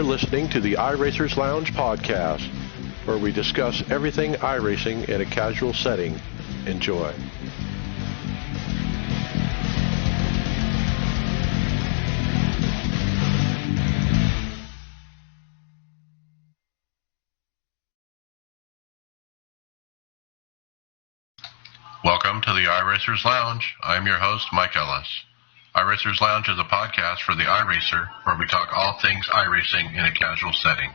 You're listening to the iRacers Lounge podcast, where we discuss everything iRacing in a casual setting. Enjoy. Welcome to the iRacers Lounge. I'm your host, Mike Ellis. iRacers Lounge is a podcast for the iRacer, where we talk all things iRacing in a casual setting.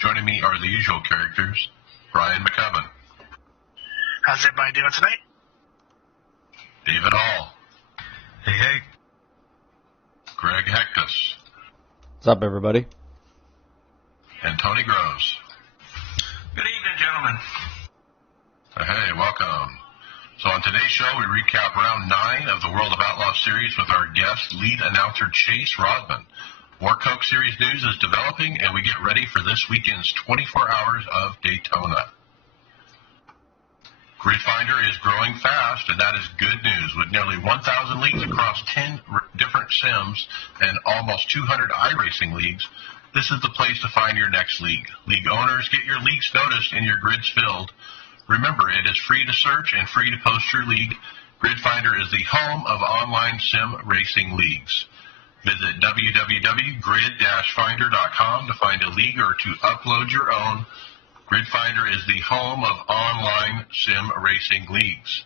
Joining me are the usual characters, Brian McCubbin. How's everybody doing tonight? David Hall. Hey. Greg Hectus. What's up, everybody? And Tony Groves. Good evening, gentlemen. Hey, welcome. So on today's show, we recap round 9 of the World of Outlaw Series with our guest, lead announcer Chase Rodman. More Coke Series news is developing, and we get ready for this weekend's 24 Hours of Daytona. Gridfinder is growing fast, and that is good news. With nearly 1,000 leagues across 10 different sims and almost 200 iRacing leagues, this is the place to find your next league. League owners, get your leagues noticed and your grids filled. Remember, it is free to search and free to post your league. Gridfinder is the home of online sim racing leagues. Visit www.grid-finder.com to find a league or to upload your own. Gridfinder is the home of online sim racing leagues.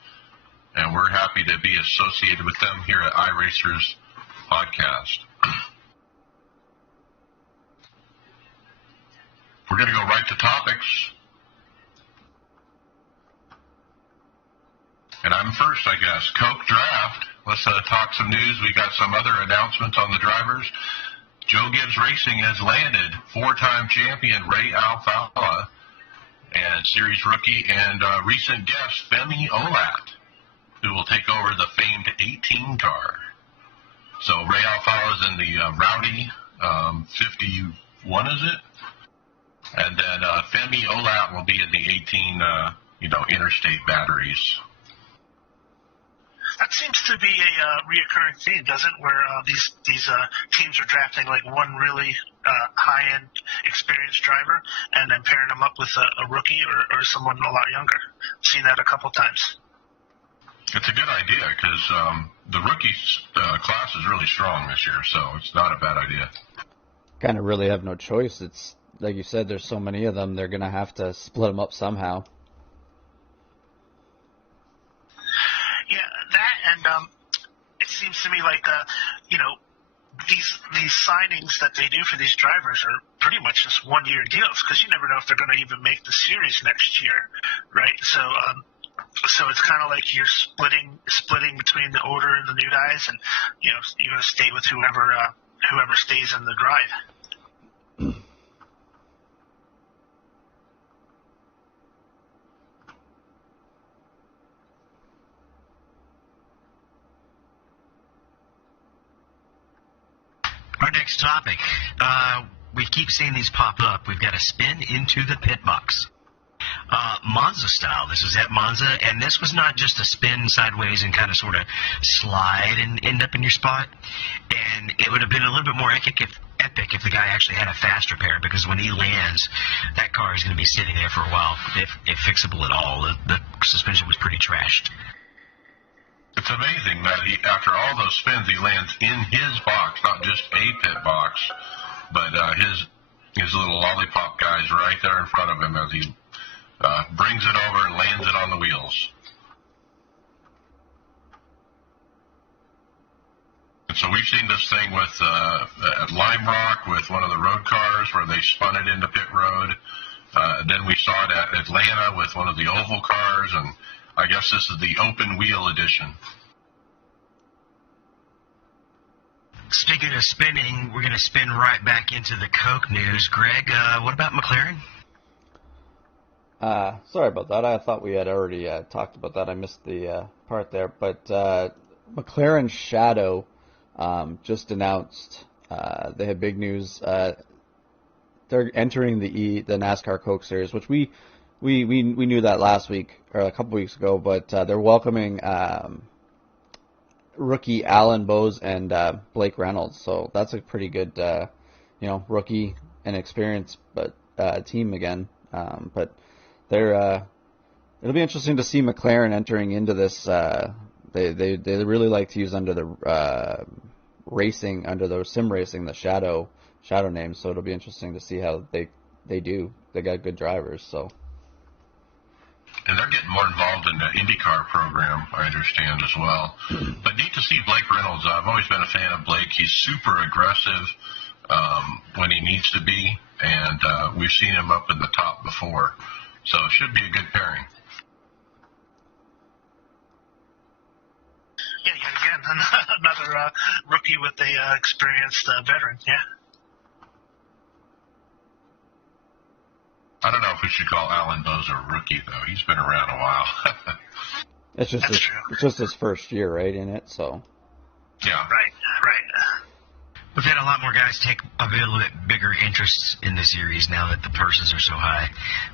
And we're happy to be associated with them here at iRacers Podcast. We're going to go right to topics. And I'm first, I guess. Coke Draft. Let's talk some news. We got some other announcements on the drivers. Joe Gibbs Racing has landed four-time champion Ray Alfala and series rookie and recent guest Femi Olat, who will take over the famed 18 car. So Ray Alfala is in the Rowdy 51, is it? And then Femi Olat will be in the 18, interstate batteries. That seems to be a reoccurring theme, doesn't it? Where these teams are drafting like one really high-end experienced driver and then pairing them up with a rookie or someone a lot younger. I've seen that a couple times. It's a good idea because the rookie class is really strong this year, so it's not a bad idea. Kind of really have no choice. It's like you said, there's so many of them, they're going to have to split them up somehow. Yeah, that and it seems to me like these signings that they do for these drivers are pretty much just one-year deals because you never know if they're going to even make the series next year, right? So it's kind of like you're splitting between the older and the new guys, and you're going to stay with whoever stays in the drive. Our next topic. We keep seeing these pop up. We've got a spin into the pit box. Monza style. This is at Monza, and this was not just a spin sideways and kind of sort of slide and end up in your spot. And it would have been a little bit more epic if the guy actually had a fast repair, because when he lands, that car is going to be sitting there for a while, if fixable at all. The suspension was pretty trashed. It's amazing that after all those spins, he lands in his box, not just a pit box, but his little lollipop guy's right there in front of him as he brings it over and lands it on the wheels. And so we've seen this thing with at Lime Rock with one of the road cars where they spun it into pit road. Then we saw it at Atlanta with one of the oval cars, and I guess this is the open wheel edition. Speaking of spinning, we're going to spin right back into the Coke news. Greg, what about McLaren? Sorry about that. I thought we had already talked about that. I missed the part there. But McLaren Shadow just announced they had big news. They're entering the NASCAR Coke Series, which we knew that last week or a couple weeks ago. But they're welcoming rookie Alan Bowes and Blake Reynolds. So that's a pretty good rookie and experienced, but team again. But they're it'll be interesting to see McLaren entering into this. They really like to use under the racing, under the sim racing, the Shadow name. So it'll be interesting to see how they do. They got good drivers, so. And they're getting more involved in the IndyCar program, I understand, as well. But neat to see Blake Reynolds. I've always been a fan of Blake. He's super aggressive when he needs to be, and we've seen him up in the top before. So it should be a good pairing. Yeah, yet again, another rookie with a experienced veteran, yeah. I don't know if we should call Alan Bowes a rookie, though. He's been around a while. It's just his first year, right, in it, so. Yeah. Right. We've had a lot more guys take a little bit bigger interest in the series now that the purses are so high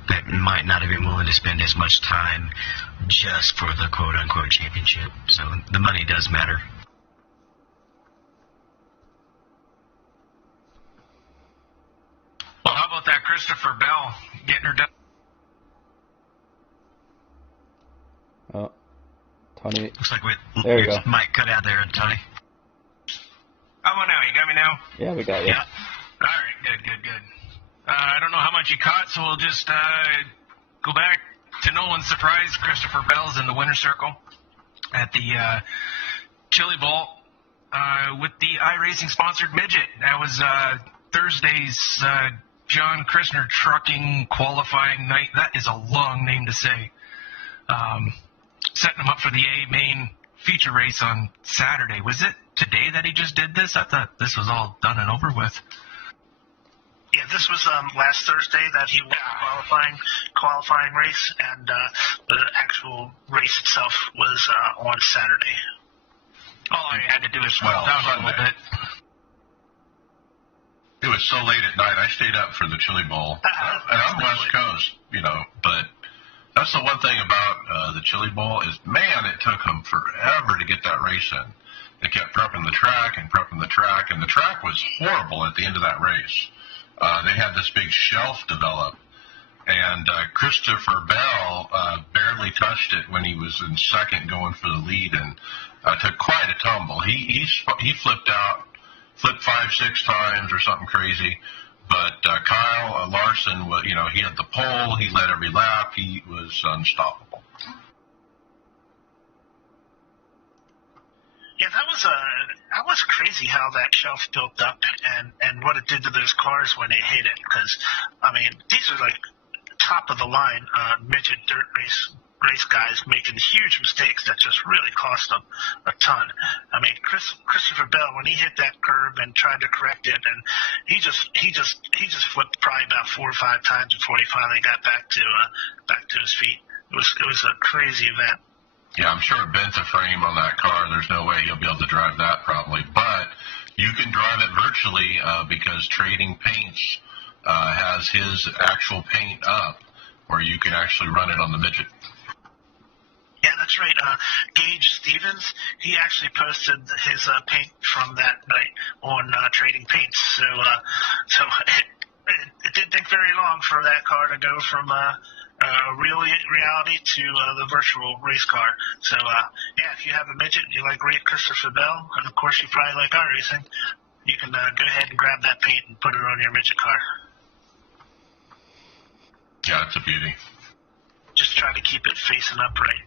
that might not have been willing to spend as much time just for the quote-unquote championship. So the money does matter. Well, how about that Christopher Bell getting her done? Oh, Tony. Looks like There you go. Might cut out there, Tony. How about now? You got me now? Yeah, we got you. Yeah. All right, good. I don't know how much you caught, so we'll just go back to no one's surprise. Christopher Bell's in the winner's circle at the Chili Bowl with the iRacing sponsored midget. That was Thursday's John Christner Trucking qualifying night. That is a long name to say. Setting him up for the A main feature race on Saturday. Was it today that he just did this? I thought this was all done and over with. Yeah, this was last Thursday that he won the qualifying race, and the actual race itself was on Saturday. All I had to do is slow down a little bit. It was so late at night. I stayed up for the Chili Bowl. And I'm West Coast, but that's the one thing about the Chili Bowl is, man, it took them forever to get that race in. They kept prepping the track, and the track was horrible at the end of that race. They had this big shelf develop, and Christopher Bell barely touched it when he was in second going for the lead, and took quite a tumble. He flipped 5-6 times or something crazy. But Kyle Larson, he had the pole. He led every lap. He was unstoppable. Yeah, that was crazy how that shelf built up and what it did to those cars when they hit it. Because these are like top of the line midget dirt race guys making huge mistakes that just really cost them a ton. Christopher Bell, when he hit that curb and tried to correct it, and he just flipped probably about 4 or 5 times before he finally got back to his feet. It was a crazy event. Yeah, I'm sure it bent the frame on that car. There's no way he'll be able to drive that probably, but you can drive it virtually because Trading Paints has his actual paint up, where you can actually run it on the midget. Yeah, that's right. Gage Stevens, he actually posted his paint from that night on Trading Paints. So it didn't take very long for that car to go from real reality to the virtual race car. So, if you have a midget and you like Christopher Bell, and of course you probably like iRacing, you can go ahead and grab that paint and put it on your midget car. Yeah, it's a beauty. Just try to keep it facing upright.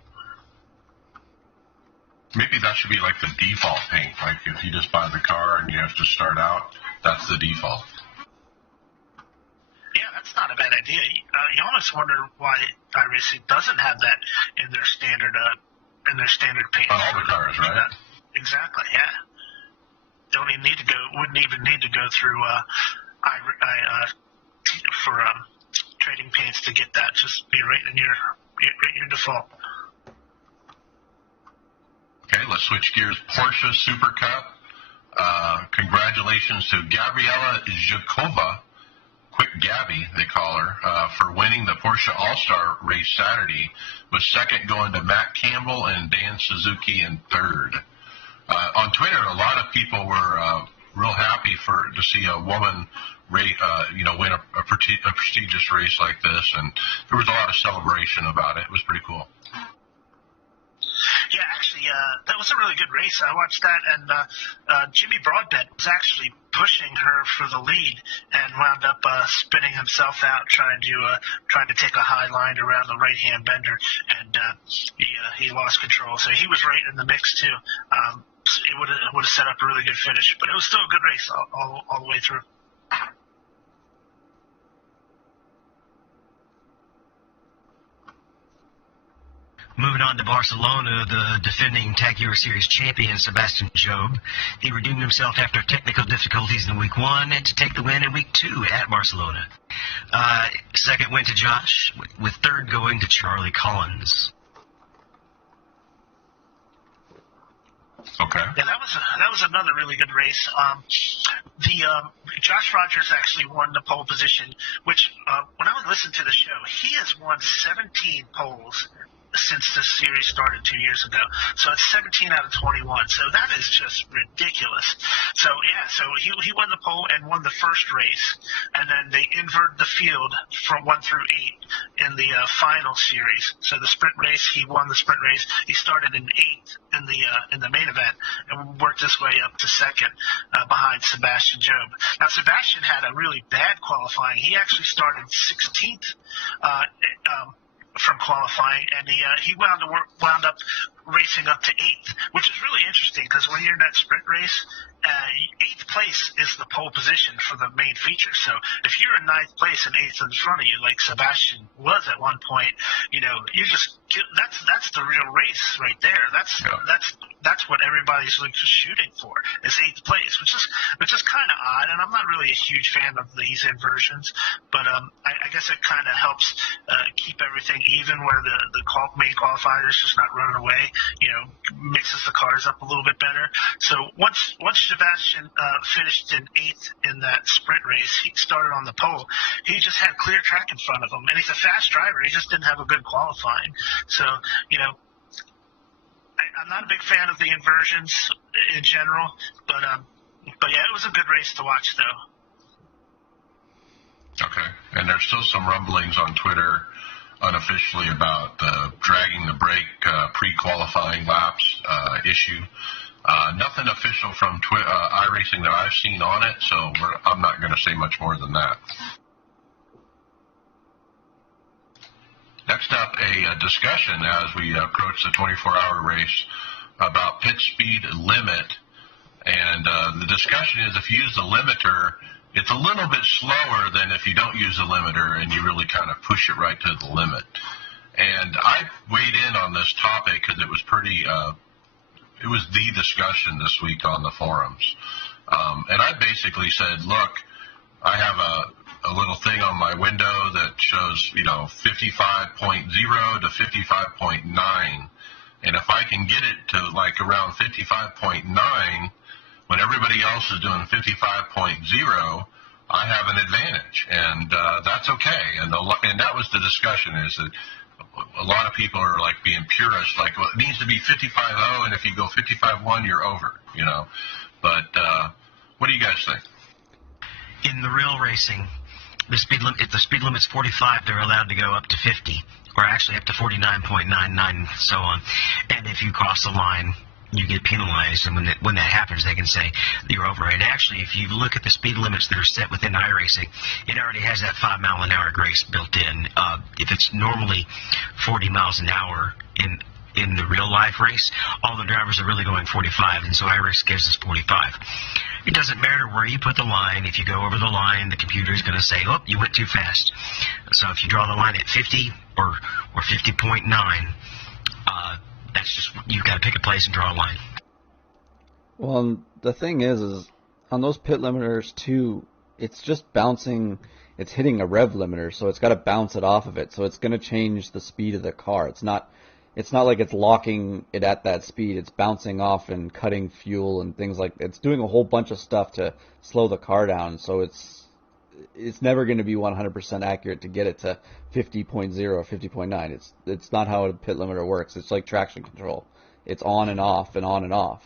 Maybe that should be like the default paint. Like if you just buy the car and you have to start out, that's the default. Yeah, that's not a bad idea. You almost wonder why iRacing doesn't have that in their standard paint. On all the cars, right? Exactly. Yeah. Wouldn't even need to go through for Trading Paints to get that. Just be right in your default. Okay, let's switch gears. Porsche Super Cup. Congratulations to Gabriela Zhukova, Quick Gabby, they call her, for winning the Porsche All-Star race Saturday, with second going to Matt Campbell and Dan Suzuki in third. On Twitter, a lot of people were real happy to see a woman win a prestigious race like this, and there was a lot of celebration about it. It was pretty cool. Yeah, actually, that was a really good race. I watched that, and Jimmy Broadbent was actually pushing her for the lead and wound up spinning himself out trying to take a high line around the right-hand bender, and he lost control. So he was right in the mix too. It would have set up a really good finish, but it was still a good race all the way through. Moving on to Barcelona, the defending Tag Heuer Series champion, Sebastian Job. He redeemed himself after technical difficulties in Week 1 and to take the win in Week 2 at Barcelona. Second went to Josh, with third going to Charlie Collins. Okay. Yeah, that was another really good race. Josh Rogers actually won the pole position, which when I would listen to the show, he has won 17 poles since this series started 2 years ago. So it's 17 out of 21. So that is just ridiculous. So he won the pole and won the first race, and then they inverted the field from 1 through 8 in the final series. So the sprint race, he won the sprint race. He started in 8th in the main event and worked his way up to second behind Sebastian Job. Now Sebastian had a really bad qualifying. He actually started 16th. From qualifying, and he wound up racing up to 8th, which is really interesting because when you're in that sprint race, 8th place is the pole position for the main feature. So if you're in 9th place and 8th in front of you, like Sebastian was at one point, you just that's the real race right there. That's what everybody's like shooting for is 8th place, which is kind of odd. And I'm not really a huge fan of these inversions, but I guess it kind of helps keep everything even where the main qualifier is just not running away. Mixes the cars up a little bit better. So once Sebastian finished in 8th in that sprint race, he started on the pole. He just had clear track in front of him, and he's a fast driver. He just didn't have a good qualifying. So I'm not a big fan of the inversions in general, but yeah, it was a good race to watch though. Okay, and there's still some rumblings on Twitter unofficially about the dragging the brake pre-qualifying laps issue. Nothing official from iRacing that I've seen on it, so I'm not going to say much more than that. Next up, a discussion as we approach the 24-hour race about pit speed limit. And the discussion is if you use the limiter, it's a little bit slower than if you don't use the limiter and you really kind of push it right to the limit. And I weighed in on this topic because it was it was the discussion this week on the forums. And I basically said, look, I have a little thing on my window that shows, 55.0 to 55.9. And if I can get it to like around 55.9, when everybody else is doing 55.0, I have an advantage. And that's okay. And that was the discussion, is that a lot of people are like being purists, like, well, it needs to be 55.0, and if you go 55.1, you're over, But what do you guys think? In the real racing, if the speed limit's 45, they're allowed to go up to 50, or actually up to 49.99 and so on. And if you cross the line, you get penalized, and when that happens, they can say you're over it. Actually, if you look at the speed limits that are set within iRacing, it already has that 5 mile an hour grace built in. If it's normally 40 miles an hour in the real life race, all the drivers are really going 45, and so iRacing gives us 45. It doesn't matter where you put the line. If you go over the line, the computer is going to say, oh, you went too fast. So if you draw the line at 50 or 50.9, that's just, you've got to pick a place and draw a line. Well, the thing is on those pit limiters too, it's just bouncing, it's hitting a rev limiter, so it's got to bounce it off of it. So it's going to change the speed of the car. It's not like it's locking it at that speed. It's bouncing off and cutting fuel and things like that. It's doing a whole bunch of stuff to slow the car down. So it's never going to be 100% accurate to get it to 50.0 or 50.9. It's not how a pit limiter works. It's like traction control. It's on and off and on and off.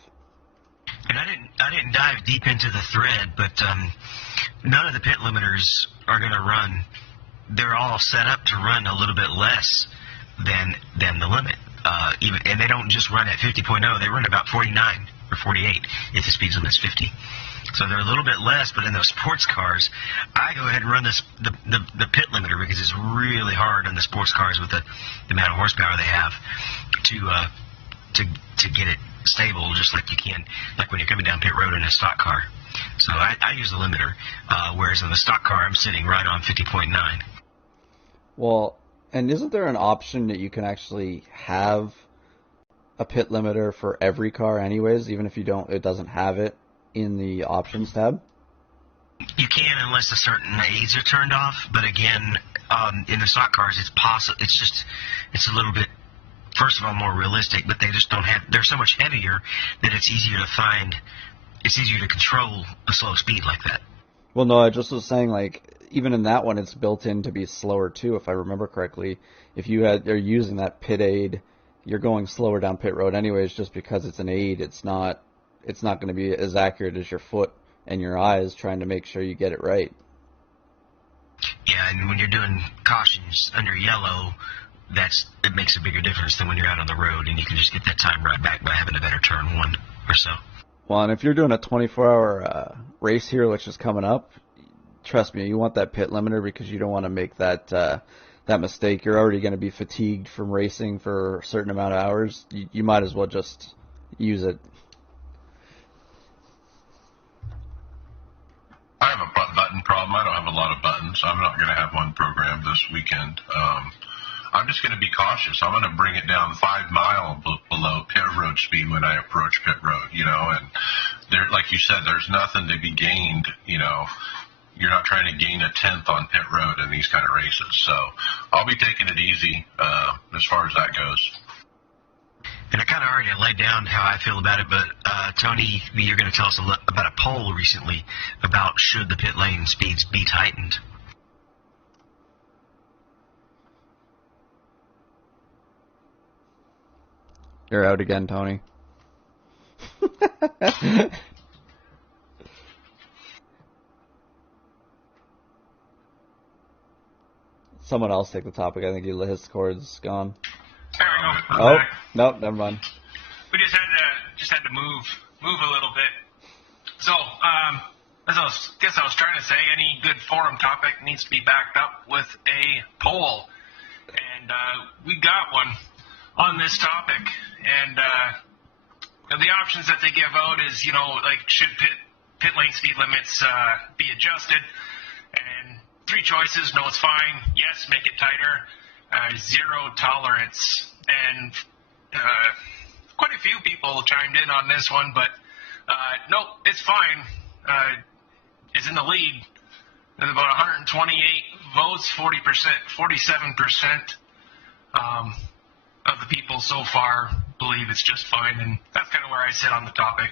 And I I didn't dive deep into the thread, but none of the pit limiters are going to run. They're all set up to run a little bit less than the limit. And they don't just run at 50.0. They run about 49 or 48 if the speed limit's 50. So they're a little bit less, but in those sports cars, I go ahead and run the pit limiter because it's really hard on the sports cars with the amount of horsepower they have to get it stable, just like you can, like when you're coming down pit road in a stock car. So I use the limiter, whereas in the stock car, I'm sitting right on 50.9. Well, and isn't there an option that you can actually have a pit limiter for every car anyways, even if it doesn't have it in the options tab? You can, unless the certain aids are turned off. But again, in the stock cars, it's possible. It's a little bit, first of all, more realistic. But they just don't have. They're so much heavier that it's easier to find. It's easier to control a slow speed like that. Well, no, I just was saying, like, even in that one, it's built in to be slower too, if I remember correctly. If you're using that pit aid, you're going slower down pit road anyways, just because it's an aid. It's not going to be as accurate as your foot and your eyes trying to make sure you get it right. Yeah, and when you're doing cautions under yellow, it makes a bigger difference than when you're out on the road, and you can just get that time right back by having a better turn one or so. Well, and if you're doing a 24-hour race here, which is coming up, trust me, you want that pit limiter because you don't want to make that mistake. You're already going to be fatigued from racing for a certain amount of hours. You might as well just use it. I have a button problem. I don't have a lot of buttons. I'm not going to have one programmed this weekend. I'm just going to be cautious. I'm going to bring it down 5 miles below pit road speed when I approach pit road, and there, like you said, there's nothing to be gained, You're not trying to gain a tenth on pit road in these kind of races. So I'll be taking it easy as far as that goes. And I kind of already laid down how I feel about it, but Tony, you're going to tell us about a poll recently about should the pit lane speeds be tightened. You're out again, Tony. Someone else take the topic. I think his cord's gone. There we go. Oh, nope, never mind. We just had to move a little bit. So, as I was trying to say, any good forum topic needs to be backed up with a poll, and we got one on this topic. And the options that they give out is, should pit lane speed limits be adjusted? And 3 choices: no, it's fine; yes, make it tighter; 0 tolerance. And quite a few people chimed in on this one, but nope, it's fine. Is in the lead. There's about 128 votes, 47% of the people so far believe it's just fine, and that's kind of where I sit on the topic.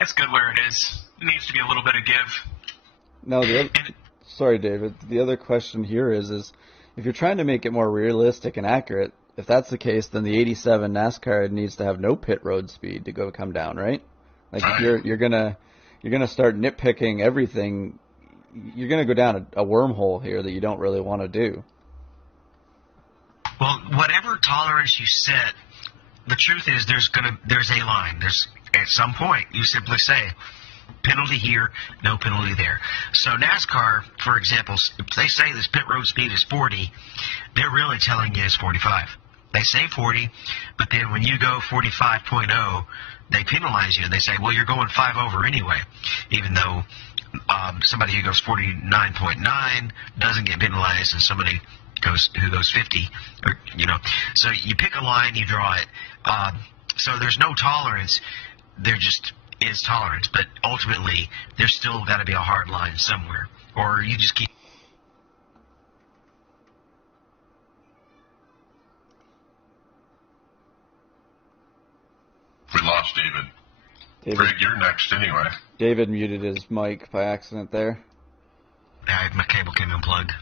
It's good where it is. It needs to be a little bit of give. No, sorry, David. The other question here is if you're trying to make it more realistic and accurate, if that's the case, then the 87 NASCAR needs to have no pit road speed to come down, right? Like if you're gonna start nitpicking everything, you're gonna go down a wormhole here that you don't really want to do. Well, whatever tolerance you set, the truth is there's a line. There's at some point you simply say penalty here, no penalty there. So NASCAR, for example, if they say this pit road speed is 40, they're really telling you it's 45. They say 40, but then when you go 45.0, they penalize you. They say, well, you're going 5 over anyway, even though somebody who goes 49.9 doesn't get penalized, and somebody who goes 50, or, So you pick a line, you draw it. So there's no tolerance. There just is tolerance, but ultimately there's still got to be a hard line somewhere, or you just keep. We lost David. Greg, you're next anyway. David muted his mic by accident there. My cable came unplugged.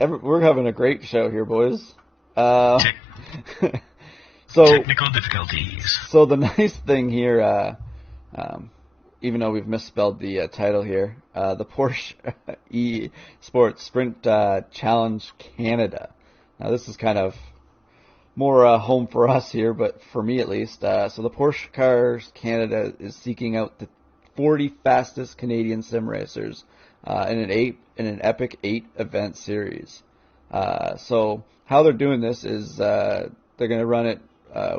We're having a great show here, boys. So technical difficulties. So the nice thing here, even though we've misspelled the title here, the Porsche eSports Sprint Challenge Canada. Now, this is kind of more home for us here, but for me at least. So the Porsche Cars Canada is seeking out the 40 fastest Canadian sim racers in an epic 8-event series. So how they're doing this is they're going to run it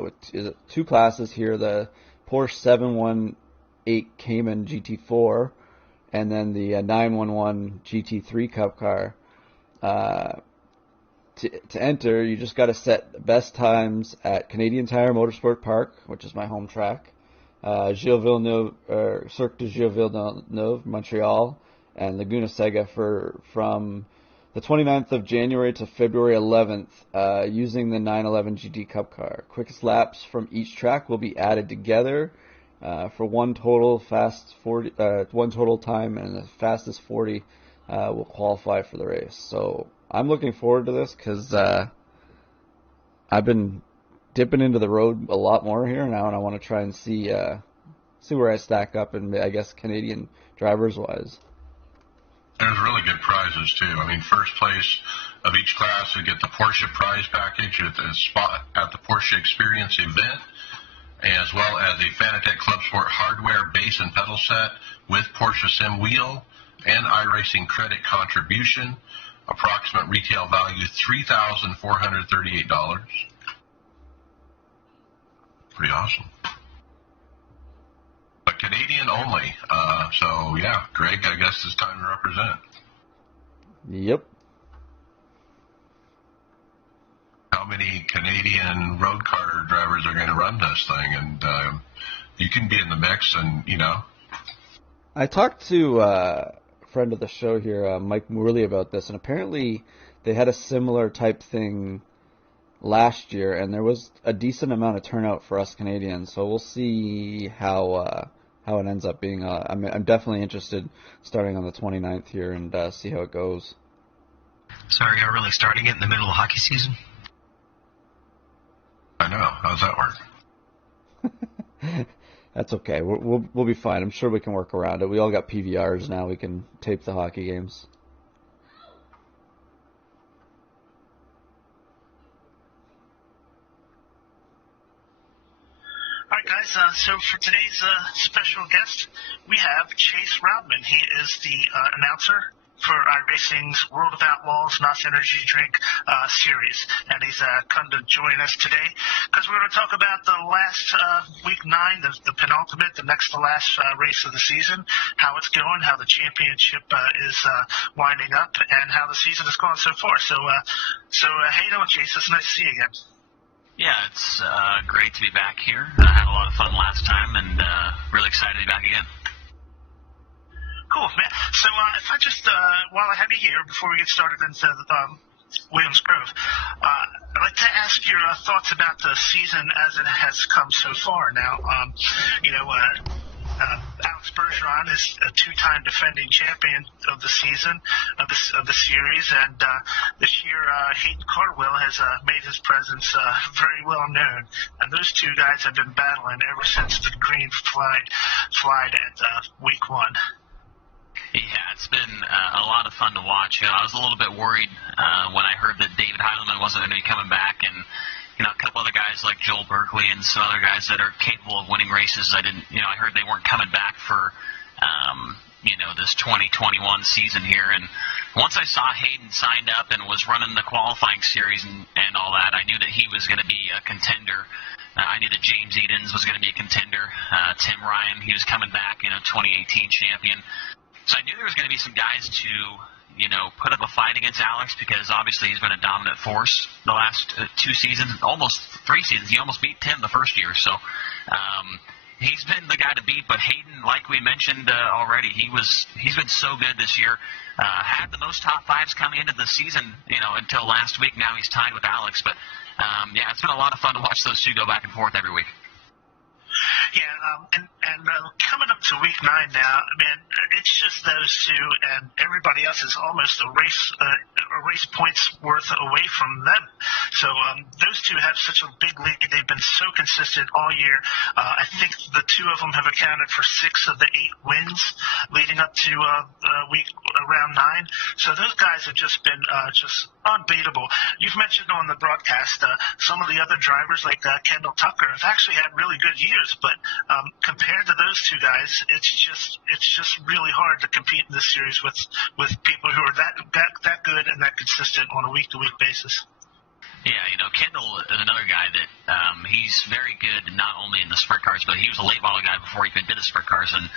with two classes here: the Porsche 718 Cayman GT4, and then the 911 GT3 Cup car. To enter, you just got to set best times at Canadian Tire Motorsport Park, which is my home track, Cirque de Gilles Villeneuve, Montreal, and Laguna Seca from the 29th of January to February 11th, using the 911 GT Cup car. Quickest laps from each track will be added together for one total time, and the fastest 40 will qualify for the race. So I'm looking forward to this because I've been dipping into the road a lot more here now, and I want to try and see where I stack up, and I guess Canadian drivers wise. There's really good prizes too. I mean, first place of each class would get the Porsche prize package at the spot at the Porsche Experience event, as well as the Fanatec Club Sport hardware base and pedal set with Porsche Sim wheel and iRacing credit contribution. Approximate retail value $3,438. Pretty awesome. But Canadian only. So yeah, Greg, I guess it's time to represent. Yep. How many Canadian road car drivers are going to run this thing? And you can be in the mix, and I talked to friend of the show here, Mike Morley, about this, and apparently they had a similar type thing last year, and there was a decent amount of turnout for us Canadians. So we'll see how it ends up being. I'm definitely interested starting on the 29th here and see how it goes. So are you really starting it in the middle of hockey season? I know. How's that work? That's okay. We'll be fine. I'm sure we can work around it. We all got PVRs now. We can tape the hockey games. All right, guys. So for today's special guest, we have Chase Roudman. He is the announcer for iRacing's World of Outlaws NOS Energy Drink series, and he's come to join us today because we're going to talk about the last week 9, the penultimate, the next to last race of the season, how it's going, how the championship is winding up, and how the season has gone so far. So how you doing, Chase? It's nice to see you again. Yeah, it's great to be back here. I had a lot of fun last time, and really excited to be back again. Cool, man. So if I just, while I have you here, before we get started into Williams Grove, I'd like to ask your thoughts about the season as it has come so far. Now, Alex Bergeron is a 2-time defending champion of the season, of the series, and this year Hayden Cardwell has made his presence very well known. And those two guys have been battling ever since the green flight at week 1. Yeah, it's been a lot of fun to watch. I was a little bit worried when I heard that David Heilemann wasn't going to be coming back, and a couple other guys like Joel Berkeley and some other guys that are capable of winning races. I heard they weren't coming back for this 2021 season here. And once I saw Hayden signed up and was running the qualifying series and all that, I knew that he was going to be a contender. I knew that James Edens was going to be a contender. Tim Ryan, he was coming back, 2018 champion. So I knew there was going to be some guys to, put up a fight against Alex, because obviously he's been a dominant force the last 2 seasons, almost 3 seasons. He almost beat Tim the first year. So he's been the guy to beat. But Hayden, like we mentioned already, he's been so good this year. Had the most top 5s coming into the season, until last week. Now he's tied with Alex. But, it's been a lot of fun to watch those two go back and forth every week. Yeah, and coming up to week 9 now, man, it's just those two, and everybody else is almost a race points worth away from them. So those two have such a big lead. They've been so consistent all year. I think the two of them have accounted for 6 of the 8 wins leading up to round 9. So those guys have just been just unbeatable. You've mentioned on the broadcast some of the other drivers like Kendall Tucker have actually had really good years, but compared to those two guys, it's just really hard to compete in this series with people who are that good and that consistent on a week-to-week basis. Yeah, Kendall is another guy that he's very good not only in the sprint cars, but he was a late model guy before he even did the sprint cars. And,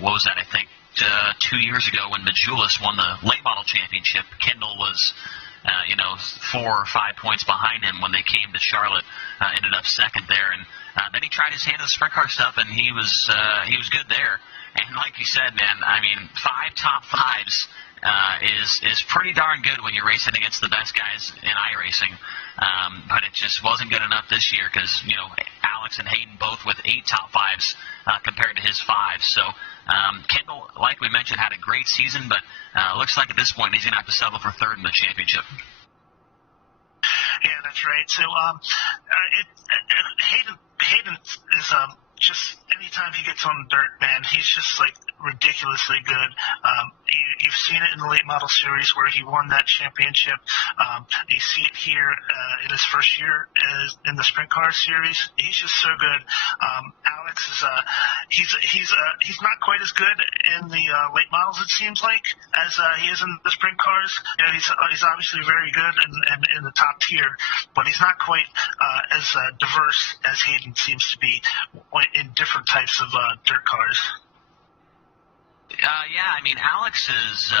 what was that? I think 2 years ago when Majulis won the late model championship, Kendall was, 4 or 5 points behind him when they came to Charlotte, ended up second there. And then he tried his hand at the sprint car stuff, and he was good there. And like you said, man, I mean, 5 top 5s is pretty darn good when you're racing against the best guys in iRacing. But it just wasn't good enough this year because, Alex and Hayden both with 8 top 5s compared to his 5. So Kendall, like we mentioned, had a great season, but looks like at this point he's going to have to settle for 3rd in the championship. Yeah, that's right. So Hayden is just anytime he gets on the dirt, man, he's just like ridiculously good. You've seen it in the late model series where he won that championship. You see it here in his first year in the sprint car series. He's just so good. Alex is he's not quite as good in the late models, it seems like, as he is in the sprint cars. He's obviously very good and in the top tier, but he's not quite as diverse as Hayden seems to be in different types of dirt cars. Yeah, I mean, Alex is,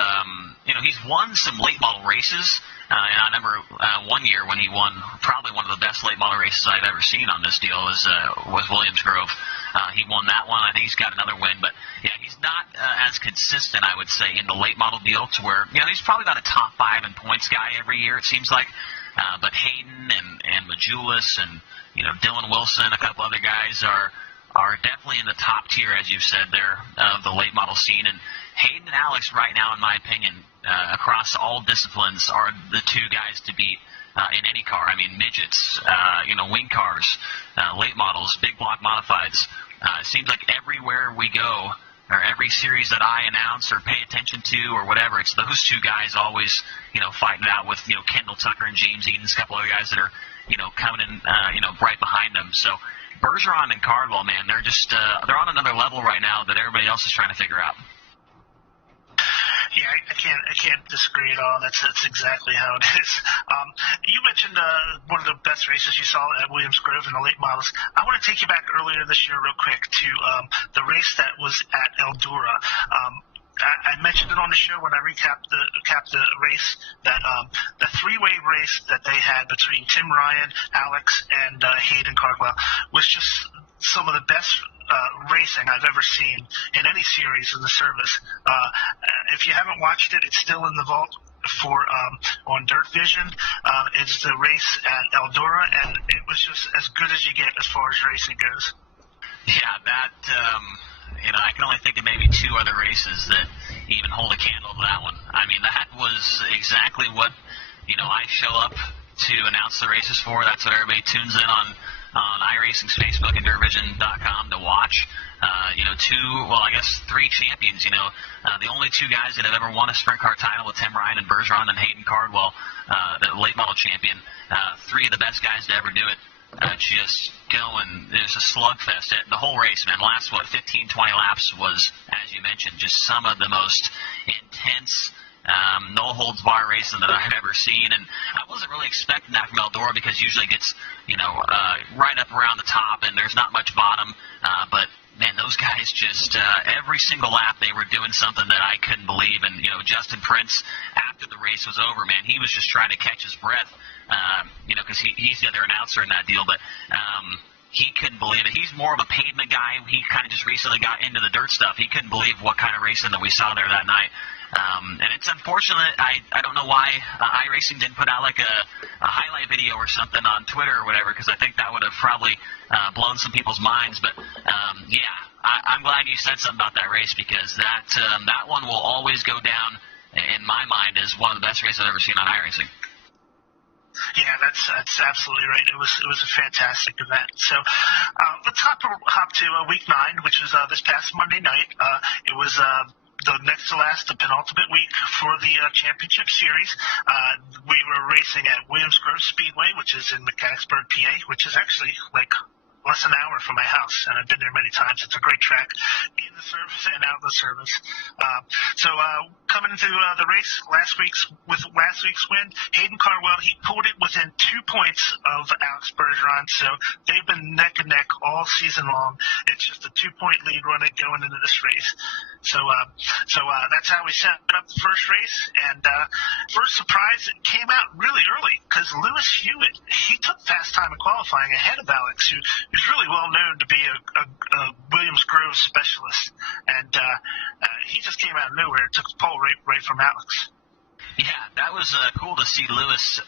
he's won some late model races. And I remember one year when he won probably one of the best late model races I've ever seen on this deal was Williams Grove. He won that one. I think he's got another win. But, yeah, he's not as consistent, I would say, in the late model deal to where, he's probably about a top 5 in points guy every year, it seems like. But Hayden and Majulis and, Dylan Wilson, a couple other guys are definitely in the top tier, as you've said there, of the late model scene. And Hayden and Alex right now, in my opinion, across all disciplines, are the 2 guys to beat in any car. I mean, midgets, wing cars, late models, big block modifieds. It seems like everywhere we go, or every series that I announce or pay attention to or whatever, it's those 2 guys always, fighting it out with, Kendall Tucker and James Edens, a couple other guys that are, coming in, right behind them. So Bergeron and Cardwell, man, they're just they're on another level right now that everybody else is trying to figure out. Yeah, I can't disagree at all. That's exactly how it is. You mentioned one of the best races you saw at Williams Grove in the late models. I want to take you back earlier this year real quick to the race that was at Eldora. I mentioned it on the show when I recapped the race, that the 3-way race that they had between Tim Ryan, Alex, and Hayden Cardwell was just some of the best racing I've ever seen in any series in the service. If you haven't watched it, it's still in the vault on Dirt Vision. It's the race at Eldora, and it was just as good as you get as far as racing goes. Yeah, that I can only think of maybe 2 other races that even hold a candle to that one. I mean, that was exactly what I show up to announce the races for. That's what everybody tunes in on iRacing's Facebook and DirtVision.com to watch. 3 champions. The only 2 guys that have ever won a sprint car title with Tim Ryan and Bergeron and Hayden Cardwell, the late model champion. 3 of the best guys to ever do it. Just going, it was a slugfest. The whole race, man, last 15, 20 laps was, as you mentioned, just some of the most intense, no-holds-bar racing that I've ever seen. And I wasn't really expecting that from Eldora because usually it gets, right up around the top and there's not much bottom. But, man, those guys just, every single lap they were doing something that I couldn't believe. And, Justin Prince, after the race was over, man, he was just trying to catch his breath, because he's the other announcer in that deal. But he couldn't believe it. He's more of a pavement guy. He kind of just recently got into the dirt stuff. He couldn't believe what kind of racing that we saw there that night. And it's unfortunate. I don't know why iRacing didn't put out like a highlight video or something on Twitter or whatever, because I think that would have probably blown some people's minds. But, yeah, I'm glad you said something about that race, because that one will always go down in my mind as one of the best races I've ever seen on iRacing. Yeah, that's absolutely right. It was a fantastic event. So let's hop to week 9, which was this past Monday night. It was the next to last, the penultimate week for the championship series. We were racing at Williams Grove Speedway, which is in Mechanicsburg, PA, which is actually like less than an hour from my house, and I've been there many times. It's a great track in the service and out of the service. So coming into the race with last week's win, Hayden Carwell, he pulled it within 2 points of Alex Bergeron, so they've been neck and neck all season long. It's just a 2-point lead running going into this race. So that's how we set up the first race, and first surprise, it came out really early, because Lewis Hewitt, he took fast time in qualifying ahead of Alex, who is really well known to be a Williams Grove specialist, and he just came out of nowhere and took the pole right from Alex. Yeah, that was cool to see Lewis,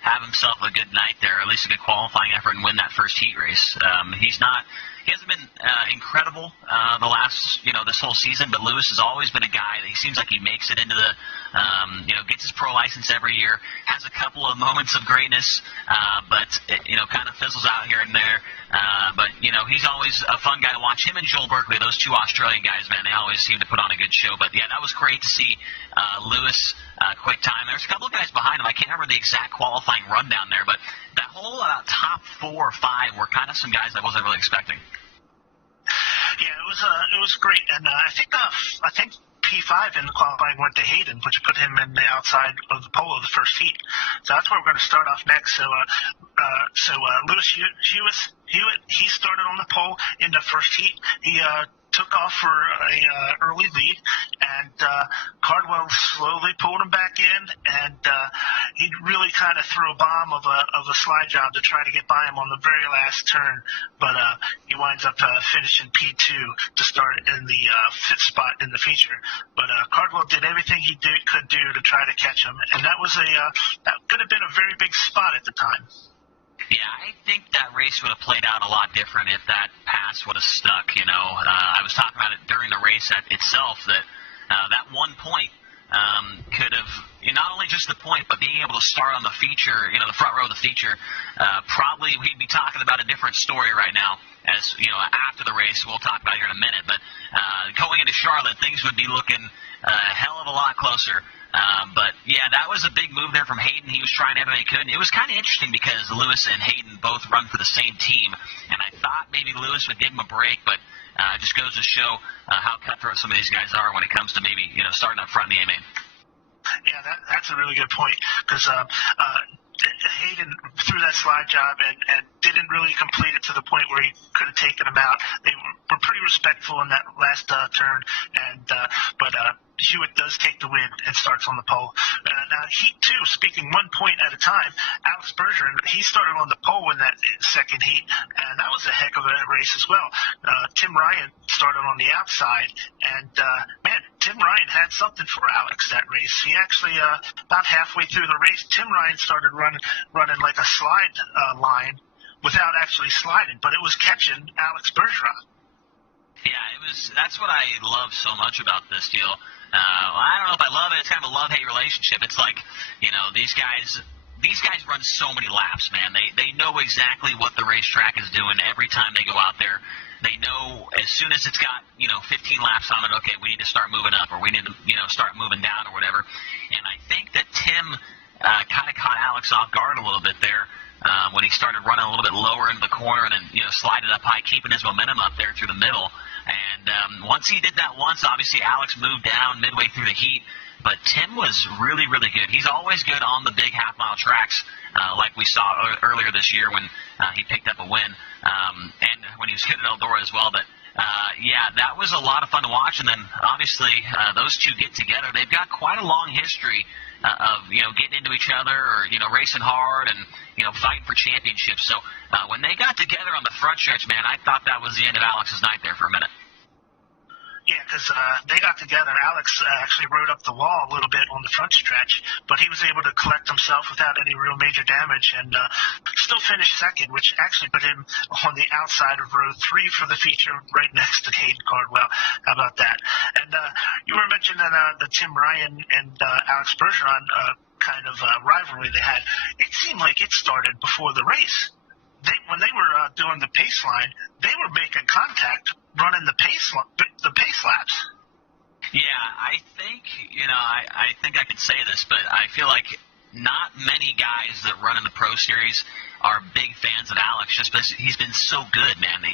have himself a good night there, at least a good qualifying effort, and win that first heat race. He hasn't been incredible the last, this whole season, but Lewis has always been a guy that he seems like he makes it into the, gets his pro license every year, has a couple of moments of greatness, but, kind of fizzles out here and there. But he's always a fun guy to watch. Him and Joel Berkeley, those two Australian guys, man, they always seem to put on a good show. But, yeah, that was great to see Lewis quick time. There's a couple of guys behind him. I can't remember the exact qualifying rundown there, but that whole top 4 or 5 were kind of some guys I wasn't really expecting. Yeah, it was great, and I think P5 in the qualifying went to Hayden, which put him in the outside of the pole of the first heat. So that's where we're going to start off next. So Lewis Hewitt, he started on the pole in the first heat. He took off for a early lead, and Cardwell slowly pulled him back in, and he really kind of threw a bomb of a slide job to try to get by him on the very last turn, but he winds up finishing P2 to start in the 5th spot in the feature. But Cardwell did everything he could do to try to catch him, and that could have been a very big spot at the time. Yeah, I think that race would have played out a lot different if that pass would have stuck, I was talking about it during the race itself, that that 1 point could have, not only just the point, but being able to start on the feature, the front row of the feature, probably we'd be talking about a different story right now. As, after the race, we'll talk about it here in a minute, but going into Charlotte, things would be looking a hell of a lot closer. But, yeah, that was a big move there from Hayden. He was trying everything he could. And it was kind of interesting because Lewis and Hayden both run for the same team. And I thought maybe Lewis would give him a break, but it just goes to show how cutthroat some of these guys are when it comes to maybe, starting up front in the A-main. Yeah, that's a really good point, because Hayden threw that slide job and didn't really complete it to the point where he could have taken him out. They were pretty respectful in that last turn, but Hewitt does take the win and starts on the pole. Now, Heat 2, speaking 1 point at a time, Alex Bergeron, he started on the pole in that second heat, and that was a heck of a race as well. Tim Ryan started on the outside, and, Tim Ryan had something for Alex that race. He actually, about halfway through the race, Tim Ryan started running like a slide line without actually sliding, but it was catching Alex Bergeron. Yeah, that's what I love so much about this deal. I don't know if I love it. It's kind of a love-hate relationship. It's like, these guys run so many laps, man. They know exactly what the racetrack is doing every time they go out there. They know as soon as it's got, 15 laps on it, okay, we need to start moving up, or we need to, start moving down or whatever. And I think that Tim kind of caught Alex off guard a little bit there when he started running a little bit lower into the corner and then, sliding up high, keeping his momentum up there through the middle. And once he did that obviously Alex moved down midway through the heat. But Tim was really, really good. He's always good on the big half-mile tracks, like we saw earlier this year when he picked up a win, and when he was good at Eldora as well. But, yeah, that was a lot of fun to watch. And then, obviously, those two get together. They've got quite a long history of, getting into each other or, racing hard and, fighting for championships. So when they got together on the front stretch, man, I thought that was the end of Alex's night there for a minute. Yeah, because they got together. Alex actually rode up the wall a little bit on the front stretch, but he was able to collect himself without any real major damage and still finished second, which actually put him on the outside of row 3 for the feature, right next to Hayden Cardwell. How about that? And you were mentioning the Tim Ryan and Alex Bergeron kind of rivalry they had. It seemed like it started before the race. When they were doing the pace line, they were making contact, running the pace laps. Yeah, I think, I think I could say this, but I feel like not many guys that run in the Pro Series are big fans of Alex just because he's been so good, man.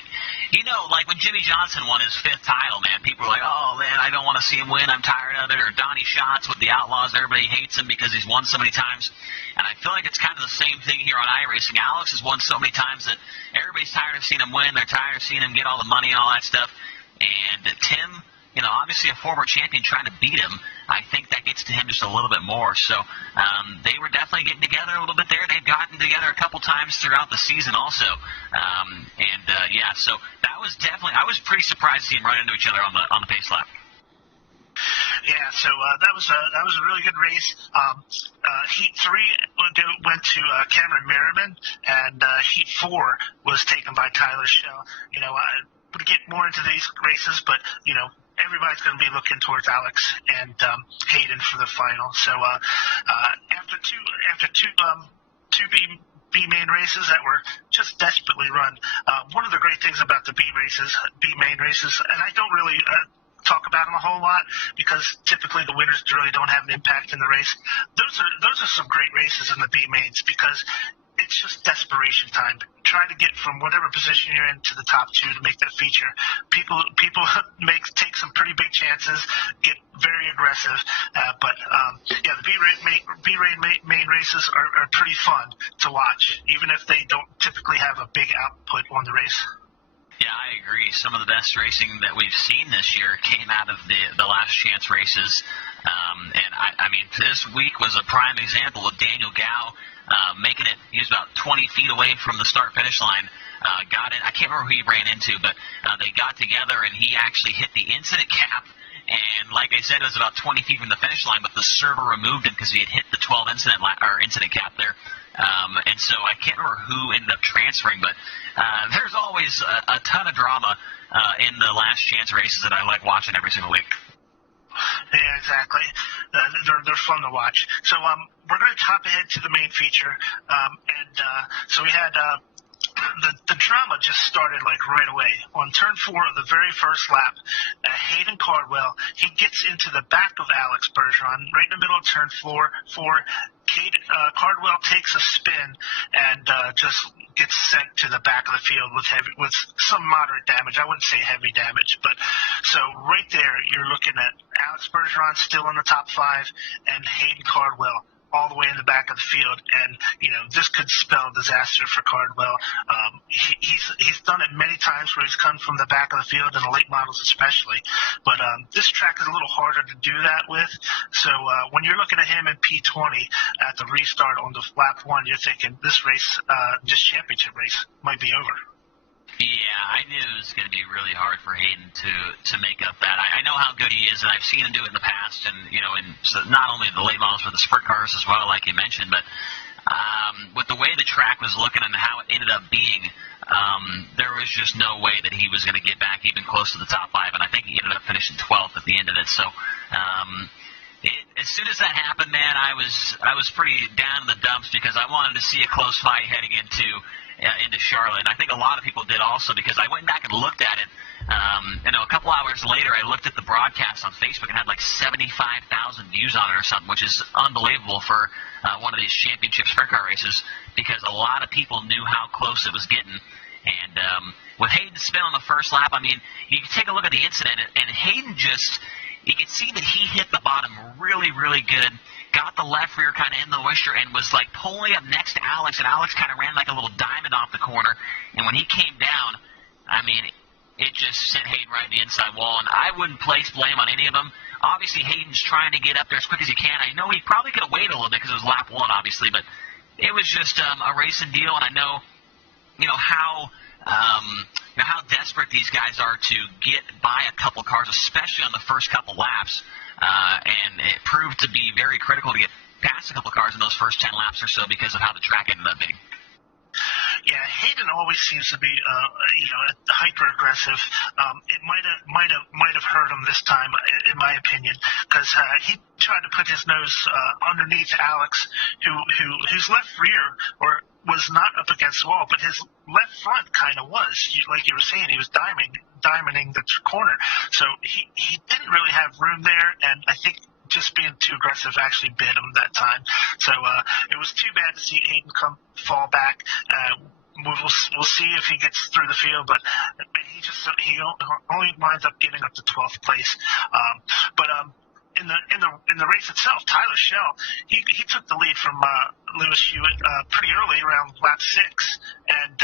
Like when Jimmy Johnson won his 5th title, man, people were like, oh, man, I don't want to see him win. I'm tired of it. Or Donnie Schatz with the Outlaws, everybody hates him because he's won so many times. And I feel like it's kind of the same thing here on iRacing. Alex has won so many times that everybody's tired of seeing him win. They're tired of seeing him get all the money and all that stuff. And Tim, obviously a former champion trying to beat him, I think that gets to him just a little bit more. So they were definitely getting together a little bit there. They've gotten together a couple times throughout the season also. So that was definitely – I was pretty surprised to see them run into each other on the pace lap. Yeah, so that was a really good race. Heat 3 went to Cameron Merriman, and Heat 4 was taken by Tyler Schell. We'll get more into these races, but everybody's going to be looking towards Alex and Hayden for the final. So after two B main races that were just desperately run, one of the great things about the B main races, and I don't really talk about them a whole lot because typically the winners really don't have an impact in the race. Those are some great races in the B mains because it's just desperation time. Try to get from whatever position you're in to the top 2 to make that feature. People take some pretty big chances, get very aggressive, but the B main races are pretty fun to watch, even if they don't typically have a big output on the race. Yeah, I agree. Some of the best racing that we've seen this year came out of the last chance races. And I mean, this week was a prime example of Daniel Gow making it. He was about 20 feet away from the start-finish line. Got it. I can't remember who he ran into, but they got together, and he actually hit the incident cap. And like I said, it was about 20 feet from the finish line, but the server removed him because he had hit the 12 incident cap there. And so I can't remember who ended up transferring, but there's always a ton of drama in the last chance races that I like watching every single week. Yeah, exactly. They're fun to watch. So we're going to hop ahead to the main feature, so we had the drama just started like right away. On turn 4 of the very first lap, Hayden Cardwell, he gets into the back of Alex Bergeron, right in the middle of turn 4. Cardwell takes a spin and just gets sent to the back of the field with some moderate damage. I wouldn't say heavy damage, but so right there you're looking at Alex Bergeron still in the top 5 and Hayden Cardwell all the way in the back of the field, and this could spell disaster for Cardwell. He's done it many times where he's come from the back of the field, and the late models especially. But this track is a little harder to do that with. So when you're looking at him in P20 at the restart on the lap 1, you're thinking this race, this championship race, might be over. Yeah, I knew it was going to be really hard for Hayden to make up that. I know how good he is, and I've seen him do it in the past, and so not only the late models but the sprint cars as well, like you mentioned. But with the way the track was looking and how it ended up being, there was just no way that he was going to get back even close to the top 5, and I think he ended up finishing 12th at the end of it. So as soon as that happened, man, I was pretty down in the dumps because I wanted to see a close fight heading into Charlotte. And I think a lot of people did also because I went back and looked at it. A couple hours later, I looked at the broadcast on Facebook and had like 75,000 views on it or something, which is unbelievable for one of these championship sprint car races because a lot of people knew how close it was getting. And with Hayden's spin on the first lap, I mean, you can take a look at the incident, and Hayden just – you could see that he hit the bottom really, really good, got the left rear kind of in the moisture, and was like pulling up next to Alex, and Alex kind of ran like a little diamond off the corner. And when he came down, I mean, it just sent Hayden right in the inside wall, and I wouldn't place blame on any of them. Obviously, Hayden's trying to get up there as quick as he can. I know he probably could have waited a little bit because it was lap 1, obviously, but it was just a racing deal, and I know, how desperate these guys are to get by a couple cars, especially on the first couple laps. And it proved to be very critical to get past a couple cars in those first 10 laps or so because of how the track ended up being. Yeah, Hayden always seems to be, hyper aggressive. It might have hurt him this time, in my opinion, because he tried to put his nose underneath Alex, whose left rear was not up against the wall, but his left front kind of was. Like you were saying, he was diamonding the corner, so he didn't really have room there, and I think just being too aggressive actually bit him that time. So it was too bad to see Hayden fall back. We'll see if he gets through the field, but he only winds up getting up to 12th place. In the race itself, Tyler Schell he took the lead from Lewis Hewitt pretty early, around lap 6, and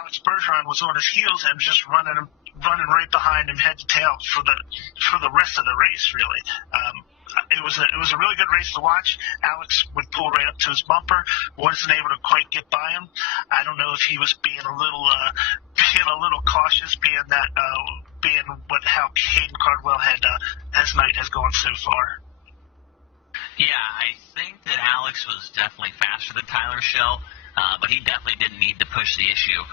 Alex Bergeron was on his heels and just running right behind him head to tail for the rest of the race. Really, it was a really good race to watch. Alex would pull right up to his bumper, wasn't able to quite get by him. I don't know if he was being a little cautious, being how Hayden Cardwell his night has gone so far. Yeah, I think that Alex was definitely faster than Tyler Schell, but he definitely didn't need to push the issue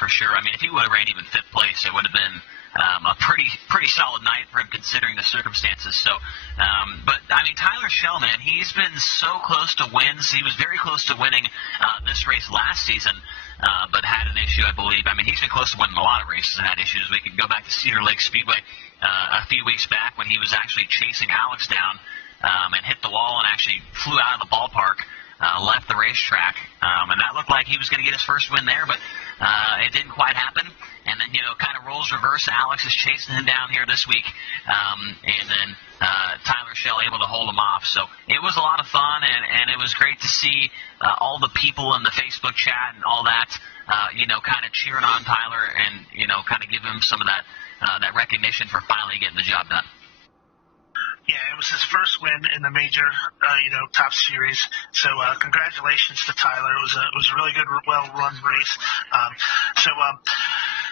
for sure. I mean, if he would have ran even 5th place, it would have been a pretty solid night for him considering the circumstances. So, but I mean, Tyler Schell, man, he's been so close to wins. He was very close to winning this race last season, but had an issue, I believe. I mean, he's been close to winning a lot of races and had issues. We could go back to Cedar Lake Speedway a few weeks back when he was actually chasing Alex down and hit the wall and actually flew out of the ballpark. Left the racetrack, and that looked like he was going to get his first win there, but it didn't quite happen. And then, kind of roles reverse. Alex is chasing him down here this week, and then Tyler Schell able to hold him off. So it was a lot of fun, and it was great to see all the people in the Facebook chat and all that, kind of cheering on Tyler and, kind of give him some of that recognition for finally getting the job done. Yeah, it was his first win in the major, top series. So congratulations to Tyler. It was a really good, well-run race.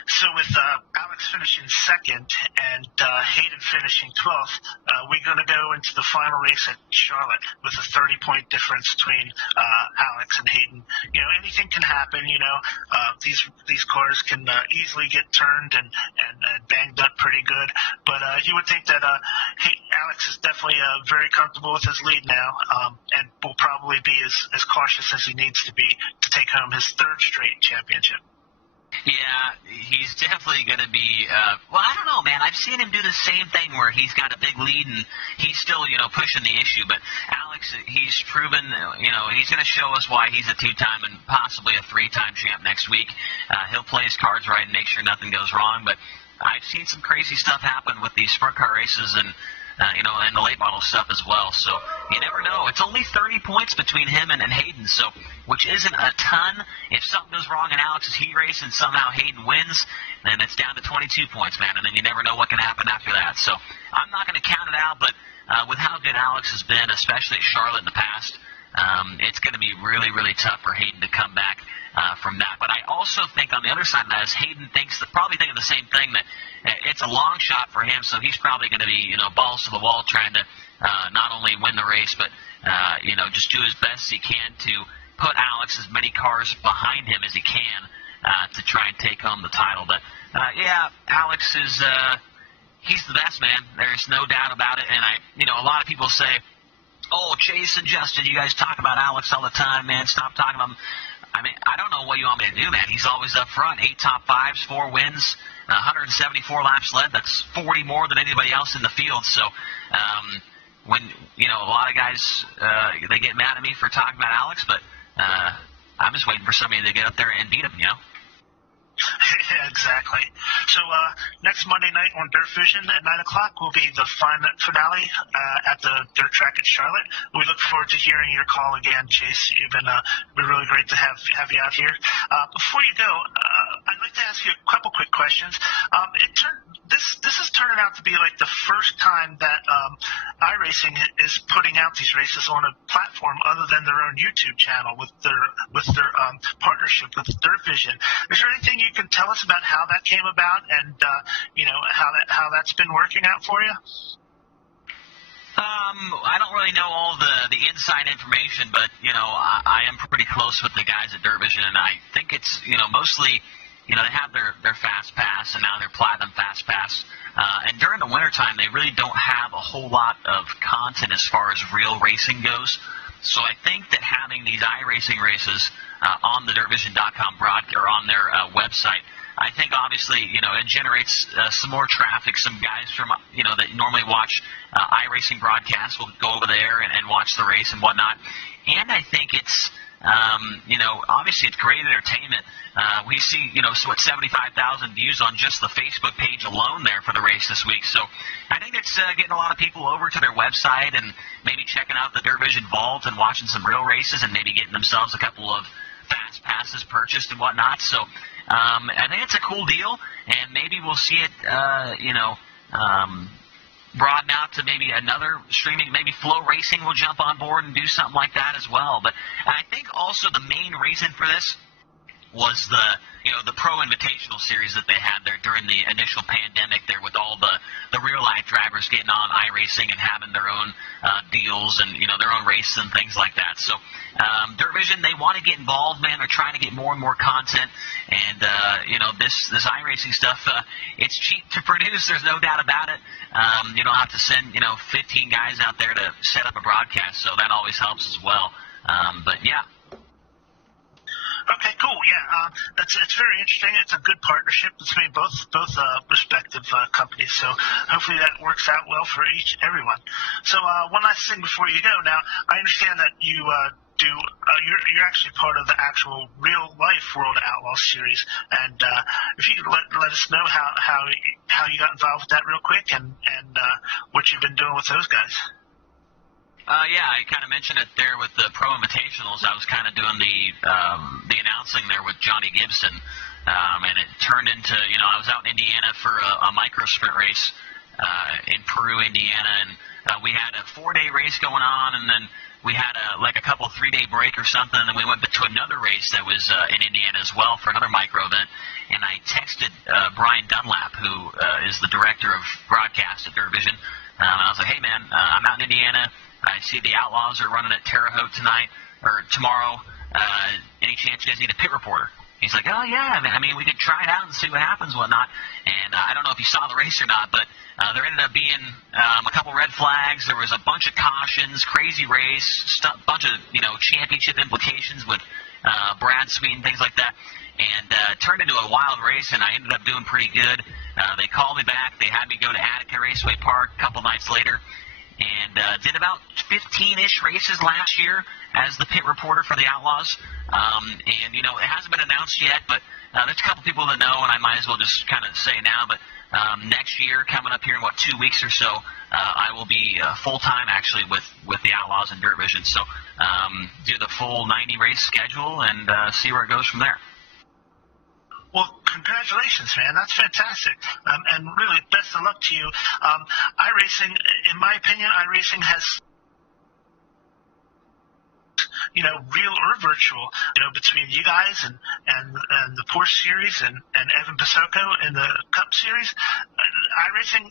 So with Alex finishing second and Hayden finishing 12th, we're going to go into the final race at Charlotte with a 30-point difference between Alex and Hayden. Anything can happen. These cars can easily get turned and banged up pretty good. But you would think that Alex is definitely very comfortable with his lead now, and will probably be as cautious as he needs to be to take home his 3rd straight championship. Yeah, he's definitely going to be, I don't know, man. I've seen him do the same thing where he's got a big lead and he's still, pushing the issue. But Alex, he's proven, he's going to show us why he's a 2-time and possibly a 3-time champ next week. He'll play his cards right and make sure nothing goes wrong. But I've seen some crazy stuff happen with these sprint car races and the late model stuff as well. So you never know. It's only 30 points between him and Hayden, so which isn't a ton. If something goes wrong in Alex's heat race and somehow Hayden wins, then it's down to 22 points, man, and then you never know what can happen after that. So I'm not going to count it out, but with how good Alex has been, especially at Charlotte in the past, it's going to be really, really tough for Hayden to come back from that. But I also think on the other side of that is Hayden probably thinking the same thing, that it's a long shot for him, so he's probably going to be, balls to the wall trying to not only win the race, but, just do as best he can to put Alex as many cars behind him as he can to try and take home the title. But, Alex is he's the best, man. There's no doubt about it. And a lot of people say, oh, Chase and Justin, you guys talk about Alex all the time, man. Stop talking about him. I mean, I don't know what you want me to do, man. He's always up front. 8 top 5s, 4 wins, 174 laps led. That's 40 more than anybody else in the field. So when, a lot of guys, they get mad at me for talking about Alex, but I'm just waiting for somebody to get up there and beat him, Yeah, exactly. So next Monday night on Dirt Vision at 9 o'clock will be the finale at the dirt track at Charlotte. We look forward to hearing your call again, Chase. You've been really great to have you out here. Before you go, I'd like to ask you a couple quick questions. This has turning out to be like the first time that iRacing is putting out these races on a platform other than their own YouTube channel with their partnership with Dirt Vision. Is there anything you can tell us about how that came about and how that's been working out for you? I don't really know all the inside information, but I am pretty close with the guys at Dirt Vision, and I think it's mostly they have their Fast Pass and now their Platinum Fast Pass, and during the wintertime they really don't have a whole lot of content as far as real racing goes. So I think that having these iRacing races on the DirtVision.com broadcast or on their website, I think obviously it generates some more traffic. Some guys from that normally watch iRacing broadcasts will go over there and watch the race and whatnot. And I think it's obviously it's great entertainment. We see 75,000 views on just the Facebook page alone there for the race this week. So I think it's getting a lot of people over to their website and maybe checking out the Dirt Vision Vault and watching some real races and maybe getting themselves a couple of fast passes purchased and whatnot. So I think it's a cool deal, and maybe we'll see it, broaden out to maybe another streaming. Maybe Flow Racing will jump on board and do something like that as well. But I think also the main reason for this was the Pro Invitational series that they had there during the initial pandemic there, with all the real life drivers getting on iRacing and having their own deals and their own races and things like that. So Dirt Vision, they want to get involved, man. They're trying to get more and more content, and this iRacing stuff, it's cheap to produce. There's no doubt about it. You don't have to send 15 guys out there to set up a broadcast, so that always helps as well. But yeah. Okay, cool. Yeah, it's very interesting. It's a good partnership between both respective companies. So hopefully that works out well for everyone. So one last thing before you go. Now, I understand that you you're actually part of the actual real life World of Outlaws series, and if you could let us know how you got involved with that real quick and what you've been doing with those guys. Yeah, I kind of mentioned it there with the Pro Invitationals. I was kind of doing the announcing there with Johnny Gibson, and it turned into, I was out in Indiana for a micro sprint race in Peru, Indiana, and we had a 4-day race going on, and then we had a couple 3-day break or something, and then we went to another race that was in Indiana as well for another micro event, and I texted Brian Dunlap, who is the director of broadcast at Dirt Vision, and I was like, hey man, I'm out in Indiana. I see the Outlaws are running at Terre Haute tonight or tomorrow. Any chance you guys need a pit reporter? He's like, oh yeah, I mean we could try it out and see what happens, whatnot. And I don't know if you saw the race or not, but there ended up being a couple red flags. There was a bunch of cautions, crazy race, bunch of championship implications with Brad Sweet and things like that. And it turned into a wild race, and I ended up doing pretty good. They called me back. They had me go to Attica Raceway Park a couple nights later, and did about 15-ish races last year as the pit reporter for the Outlaws. And, it hasn't been announced yet, but there's a couple people that know, and I might as well just kind of say now, but next year, coming up here in, 2 weeks or so, I will be full-time, actually, with the Outlaws and Dirt Vision. So do the full 90-race schedule and see where it goes from there. Well, congratulations, man. That's fantastic. And really, best of luck to you. iRacing, in my opinion, iRacing has, real or virtual, between you guys and the Porsche series and Evan Pasocco in the Cup series. iRacing,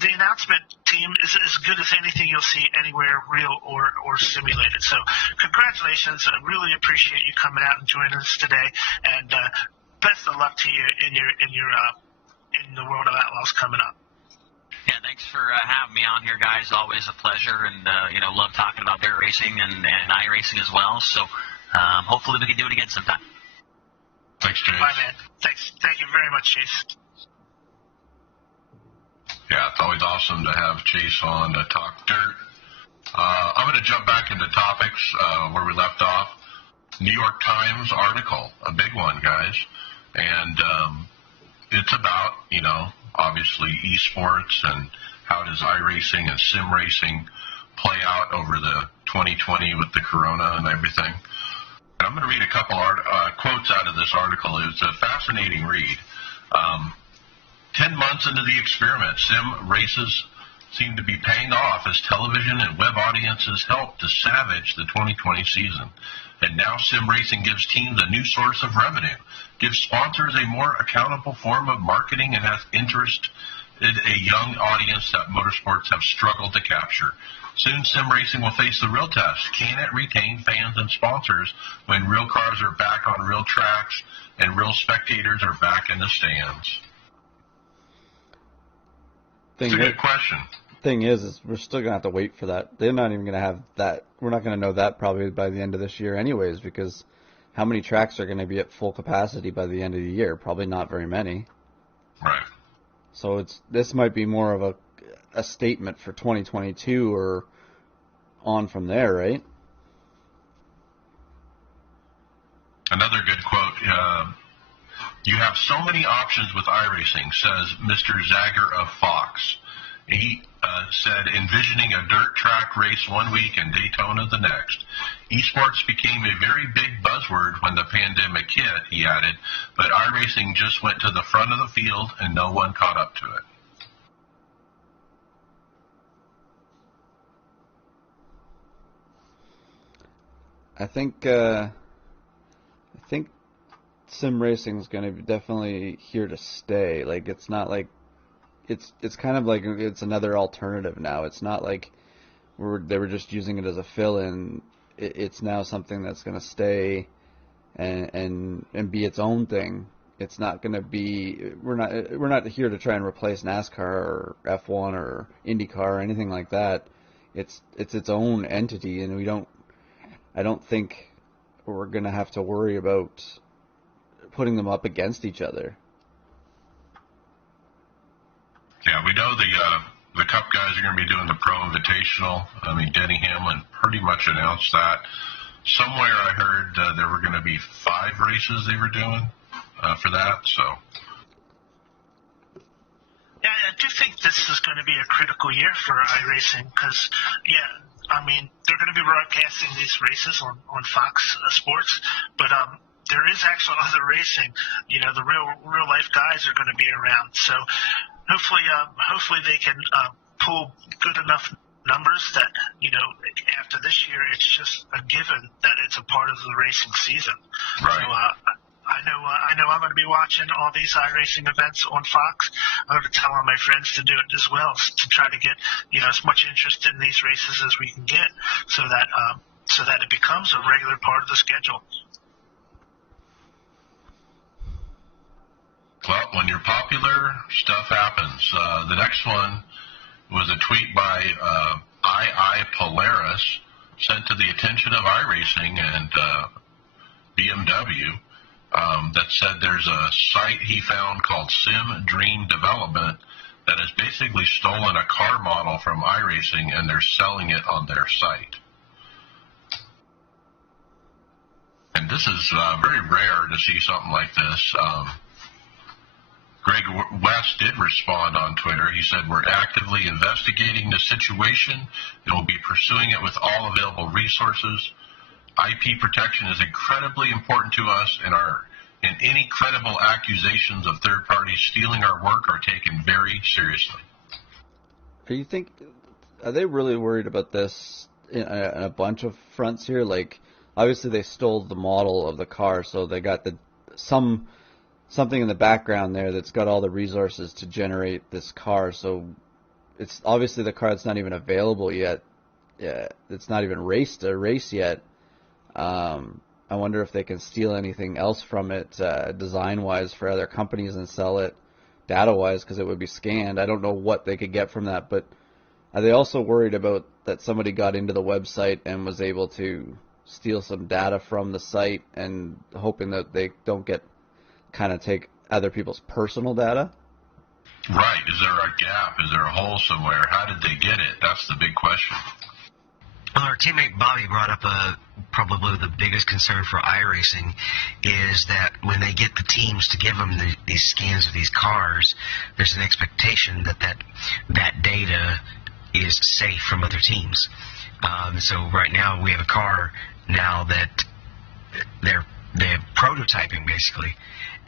the announcement team is as good as anything you'll see anywhere, real or simulated. So congratulations. I really appreciate you coming out and joining us today. And best of luck to you in the World of Outlaws coming up. Yeah, thanks for having me on here, guys. Always a pleasure, and love talking about dirt racing and iRacing as well. So hopefully we can do it again sometime. Thanks, Chase. Bye, man. Thanks. Thank you very much, Chase. Yeah, it's always awesome to have Chase on to talk dirt. I'm going to jump back into topics where we left off. New York Times article, a big one, guys, and it's about, obviously esports and how does iRacing and sim racing play out over the 2020 with the corona and everything. And I'm going to read a couple quotes out of this article. It's a fascinating read. 10 10 months into the experiment, sim races seem to be paying off as television and web audiences help to savage the 2020 season. And now sim racing gives teams a new source of revenue, gives sponsors a more accountable form of marketing, and has interested a young audience that motorsports have struggled to capture. Soon sim racing will face the real test. Can it retain fans and sponsors when real cars are back on real tracks and real spectators are back in the stands? It's a good question. Thing is we're still going to have to wait for that. They're not even going to have that. We're not going to know that probably by the end of this year anyways, because how many tracks are going to be at full capacity by the end of the year? Probably not very many. Right. So this might be more of a statement for 2022 or on from there, right? Another good quote, you have so many options with iRacing, says Mr. Zager of Fox. He said, envisioning a dirt track race one week and Daytona the next. Esports became a very big buzzword when the pandemic hit, he added, but iRacing just went to the front of the field and no one caught up to it. I think sim racing is going to be definitely here to stay. Like, it's not like it's kind of like it's another alternative now. It's not like they were just using it as a fill-in. It's now something that's going to stay and be its own thing. It's not going to be. We're not here to try and replace NASCAR or F1 or IndyCar or anything like that. It's its own entity, and I don't think we're going to have to worry about putting them up against each other. Yeah, we know the Cup guys are going to be doing the Pro Invitational. I mean, Denny Hamlin pretty much announced that. Somewhere I heard there were going to be 5 races they were doing for that. So. Yeah, I do think this is going to be a critical year for iRacing because, I mean, they're going to be broadcasting these races on Fox Sports, but there is actual other racing. You know, the real life guys are going to be around. So hopefully they can pull good enough numbers that, you know, after this year it's just a given that it's a part of the racing season. Right. So I know I'm going to be watching all these iRacing events on Fox. I'm going to tell all my friends to do it as well to try to get, you know, as much interest in these races as we can get so that it becomes a regular part of the schedule. Well, when you're popular, stuff happens. The next one was a tweet by Polaris sent to the attention of iRacing and BMW that said there's a site he found called Sim Dream Development that has basically stolen a car model from iRacing and they're selling it on their site. And this is very rare to see something like this. Greg West did respond on Twitter. He said, we're actively investigating the situation and will be pursuing it with all available resources. IP protection is incredibly important to us, and any credible accusations of third parties stealing our work are taken very seriously. Are they really worried about this in a bunch of fronts here? Like, obviously they stole the model of the car, so they got something in the background there that's got all the resources to generate this car. So it's obviously the car that's not even available yet. Yeah, it's not even a race yet. I wonder if they can steal anything else from it design-wise for other companies and sell it data-wise because it would be scanned. I don't know what they could get from that, but are they also worried about that somebody got into the website and was able to steal some data from the site and hoping that they don't take other people's personal data? Right. Is there a gap? Is there a hole somewhere? How did they get it? That's the big question. Well, our teammate Bobby brought up probably the biggest concern for iRacing is that when they get the teams to give them these scans of these cars, there's an expectation that data is safe from other teams. So right now we have a car now that they're prototyping basically,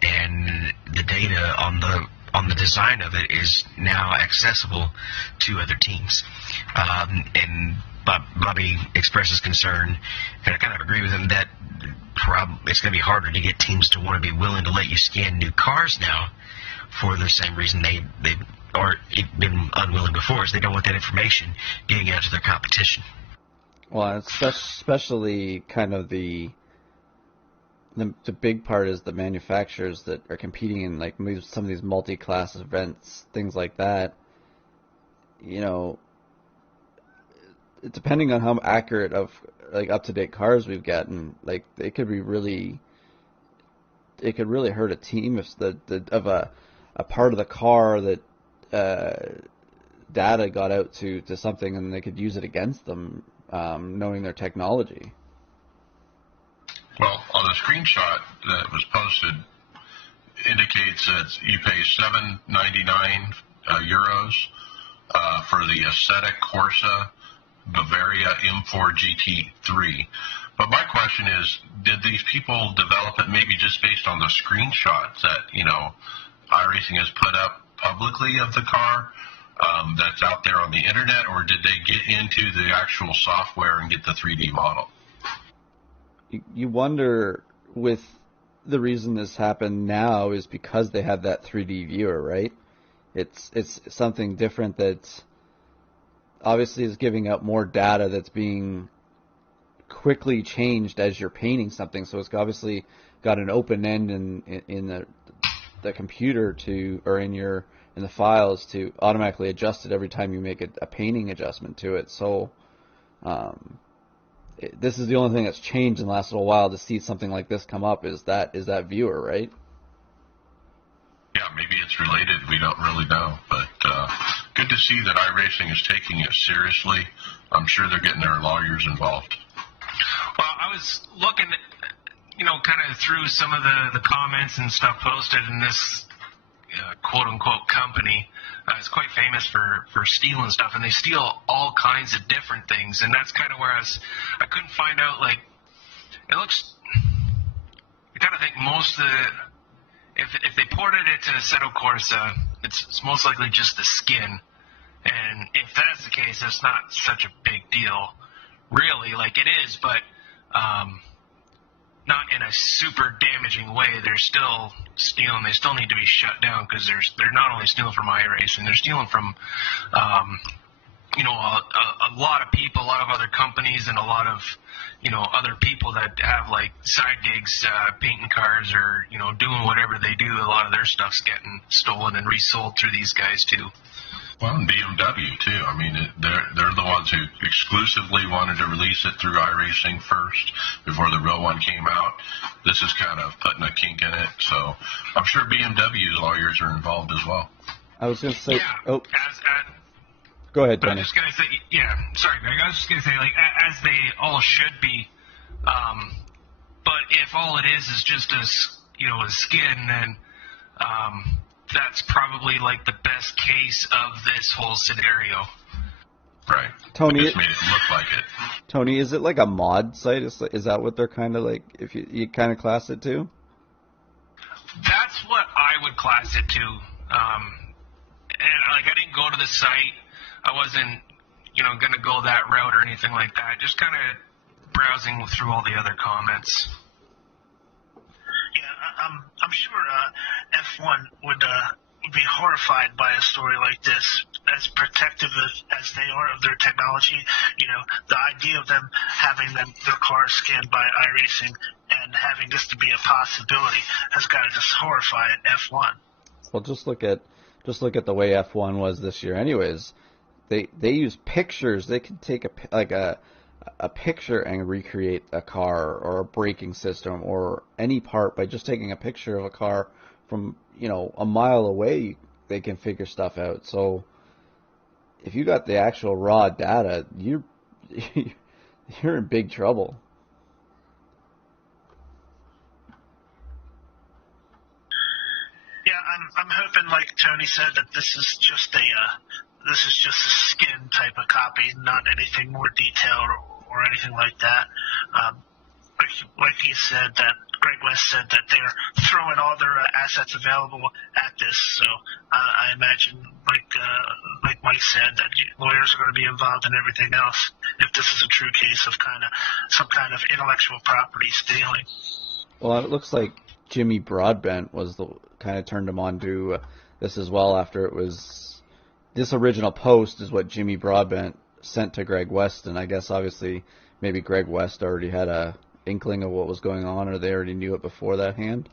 and the data on on the design of it is now accessible to other teams. And Bobby expresses concern, and I kind of agree with him that it's going to be harder to get teams to want to be willing to let you scan new cars now for the same reason they've been unwilling before, is they don't want that information getting out to their competition. Well, especially kind of the big part is the manufacturers that are competing in like some of these multi-class events, things like that. You know, depending on how accurate of like up-to-date cars we've gotten, like it could really hurt a team if a part of the car that data got out to something and they could use it against them, knowing their technology. Well, on the screenshot that was posted, indicates that you pay €7.99 euros for the Assetto Corsa Bavaria M4 GT3. But my question is, did these people develop it maybe just based on the screenshots that, iRacing has put up publicly of the car that's out there on the internet, or did they get into the actual software and get the 3D model? You wonder, with the reason this happened now is because they have that 3D viewer, right? It's something different that obviously is giving out more data that's being quickly changed as you're painting something. So it's obviously got an open end in the computer or in the files to automatically adjust it every time you make a painting adjustment to it. So this is the only thing that's changed in the last little while to see something like this come up is that viewer, right? Yeah, maybe it's related. We don't really know, but good to see that iRacing is taking it seriously. I'm sure they're getting their lawyers involved. Well, I was looking, kind of through some of the comments and stuff posted in this quote-unquote company. It's quite famous for stealing stuff, and they steal all kinds of different things, and that's kind of where I couldn't find out, like, it looks, I kind of think most of the, if they ported it to Assetto Corsa, it's most likely just the skin, and if that's the case, that's not such a big deal, really, like it is, but not in a super damaging way. They're still stealing. They still need to be shut down because they're not only stealing from iRacing, they're stealing from a lot of people, a lot of other companies, and a lot of other people that have like side gigs painting cars or doing whatever they do. A lot of their stuff's getting stolen and resold through these guys too. Well, and BMW too. I mean, they're the ones who exclusively wanted to release it through iRacing first before the real one came out. This is kind of putting a kink in it. So I'm sure BMW's lawyers are involved as well. I was going to say. Yeah. Oh. Go ahead, Tony. I was just going to say, yeah, sorry, Greg. I was just going to say, like, as they all should be. But if all it is just a skin, then that's probably like the best case of this whole scenario. Right. Tony, just made it look like it. Tony, is it like a mod site? Is that what they're kind of like? If you kind of class it to? That's what I would class it to. And like, I didn't go to the site. I wasn't, going to go that route or anything like that. Just kind of browsing through all the other comments. Yeah, I'm sure F1 would be horrified by a story like this, as protective as they are of their technology. The idea of them having their cars scanned by iRacing and having this to be a possibility has got to just horrify F1. Well, just look at the way F1 was this year. Anyways, they use pictures. They can take a picture and recreate a car or a braking system or any part by just taking a picture of a car from a mile away. They can figure stuff out. So if you got the actual raw data, you're in big trouble. Yeah, I'm hoping, like Tony said, that this is just a skin type of copy, not anything more detailed or anything like that. Like he said, that Greg West said that they're throwing all their assets available at this. So I imagine, like Mike said, that lawyers are going to be involved in everything else if this is a true case of some kind of intellectual property stealing. Well, it looks like Jimmy Broadbent was the kind of turned him on to this as well. After it was this original post is what Jimmy Broadbent sent to Greg West, and I guess obviously maybe Greg West already had a inkling of what was going on, or they already knew it before that hand.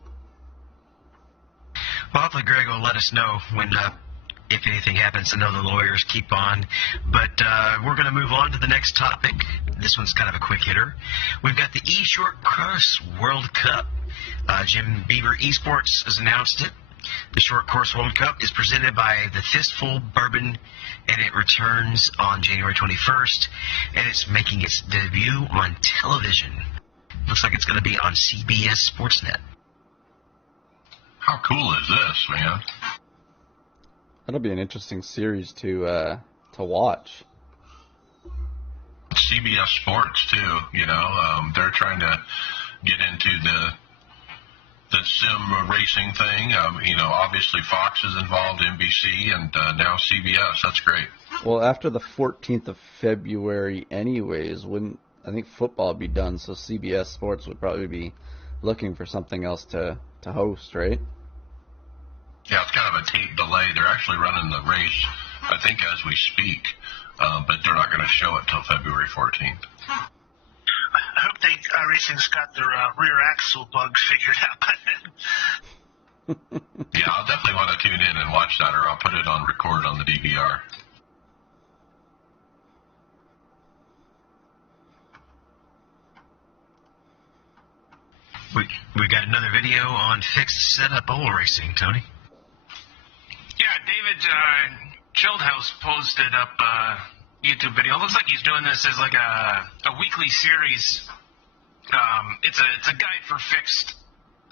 Well, hopefully Greg will let us know when, if anything happens. I know the lawyers keep on. But we're going to move on to the next topic. This one's kind of a quick hitter. We've got the E-Short Course World Cup. Jim Beaver Esports has announced it. The Short Course World Cup is presented by the Fistful Bourbon, and it returns on January 21st, and it's making its debut on television. Looks like it's going to be on CBS Sportsnet. How cool is this, man? That'll be an interesting series to watch. CBS Sports too. They're trying to get into the sim racing thing. Obviously Fox is involved, NBC, and now CBS. That's great. Well, after the 14th of February, anyways, wouldn't I think football would be done? So CBS Sports would probably be looking for something else to host, right? Yeah, it's kind of a tape delay. They're actually running the race, I think, as we speak, but they're not going to show it till February 14th. I hope iRacing's got their rear axle bug figured out by then. Yeah, I'll definitely want to tune in and watch that, or I'll put it on record on the DVR. We got another video on fixed setup oval racing, Tony. Yeah, David Childhouse posted up a YouTube video. It looks like he's doing this as like a weekly series. It's a guide for fixed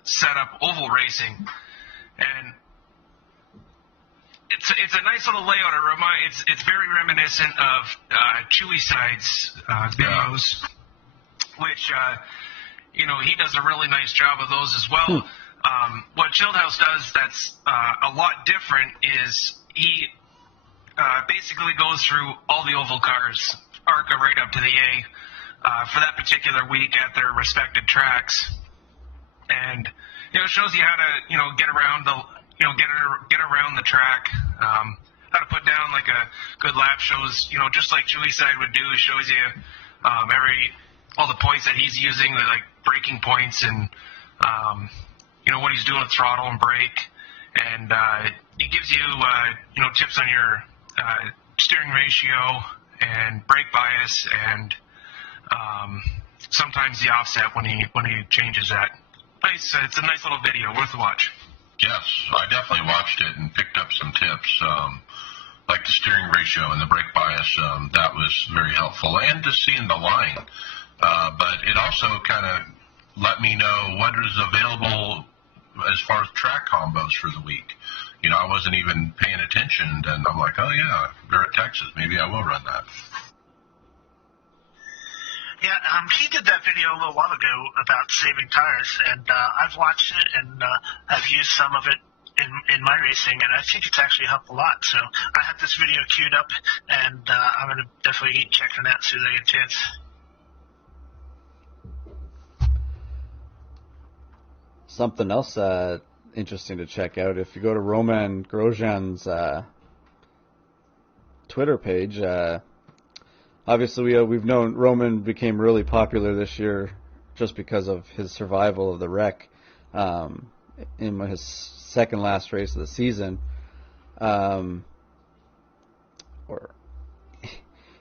setup oval racing, and it's a nice little layout. It's very reminiscent of Chewy Side's videos, which he does a really nice job of those as well. What Childhouse does that's a lot different is he basically goes through all the oval cars, ARCA right up to the A, for that particular week at their respective tracks, and shows you how to get around get around the track, how to put down like a good lap. Shows just like Chewy Side would do, shows you all the points that he's using, the like braking points and what he's doing with throttle and brake, and it gives you tips on your steering ratio and brake bias, and sometimes the offset when he changes that. Nice, it's a nice little video, worth a watch. Yes, I definitely watched it and picked up some tips, like the steering ratio and the brake bias. That was very helpful, and just seeing the line. But it also kind of let me know what is available as far as track combos for the week. I wasn't even paying attention, and I'm like, oh yeah, they're at Texas. Maybe I will run that. Yeah, he did that video a little while ago about saving tires, and I've watched it and I've used some of it in my racing, and I think it's actually helped a lot. So I have this video queued up, and I'm going to definitely check it out as soon as I get a chance. Something else interesting to check out, if you go to Roman Grosjean's Twitter page, obviously we've known Roman became really popular this year just because of his survival of the wreck in his second last race of the season.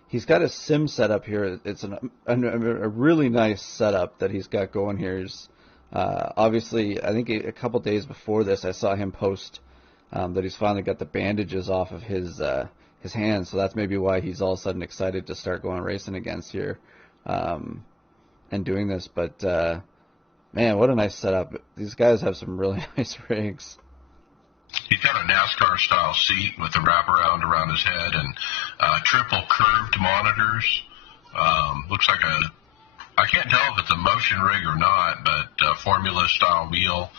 He's got a sim setup here. It's a really nice setup that he's got going here. He's, obviously, I think a couple days before this, I saw him post that he's finally got the bandages off of his hands, so that's maybe why he's all of a sudden excited to start going racing against here and doing this. But man, what a nice setup! These guys have some really nice rigs. He's got a NASCAR-style seat with a wraparound around his head and triple curved monitors. Looks like I can't tell if it's a motion rig or not, but Formula-style wheel.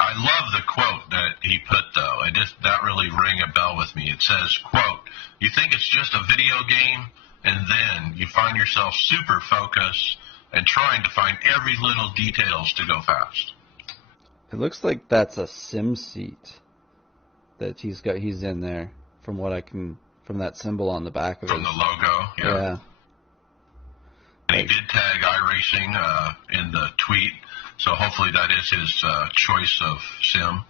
I love the quote that he put, though. That really rang a bell with me. It says, quote, "You think it's just a video game, and then you find yourself super focused and trying to find every little details to go fast." It looks like that's a sim seat that he's in there, from that symbol on the back of it. From the logo, yeah. And he did tag iRacing in the tweet, so hopefully that is his choice of sim.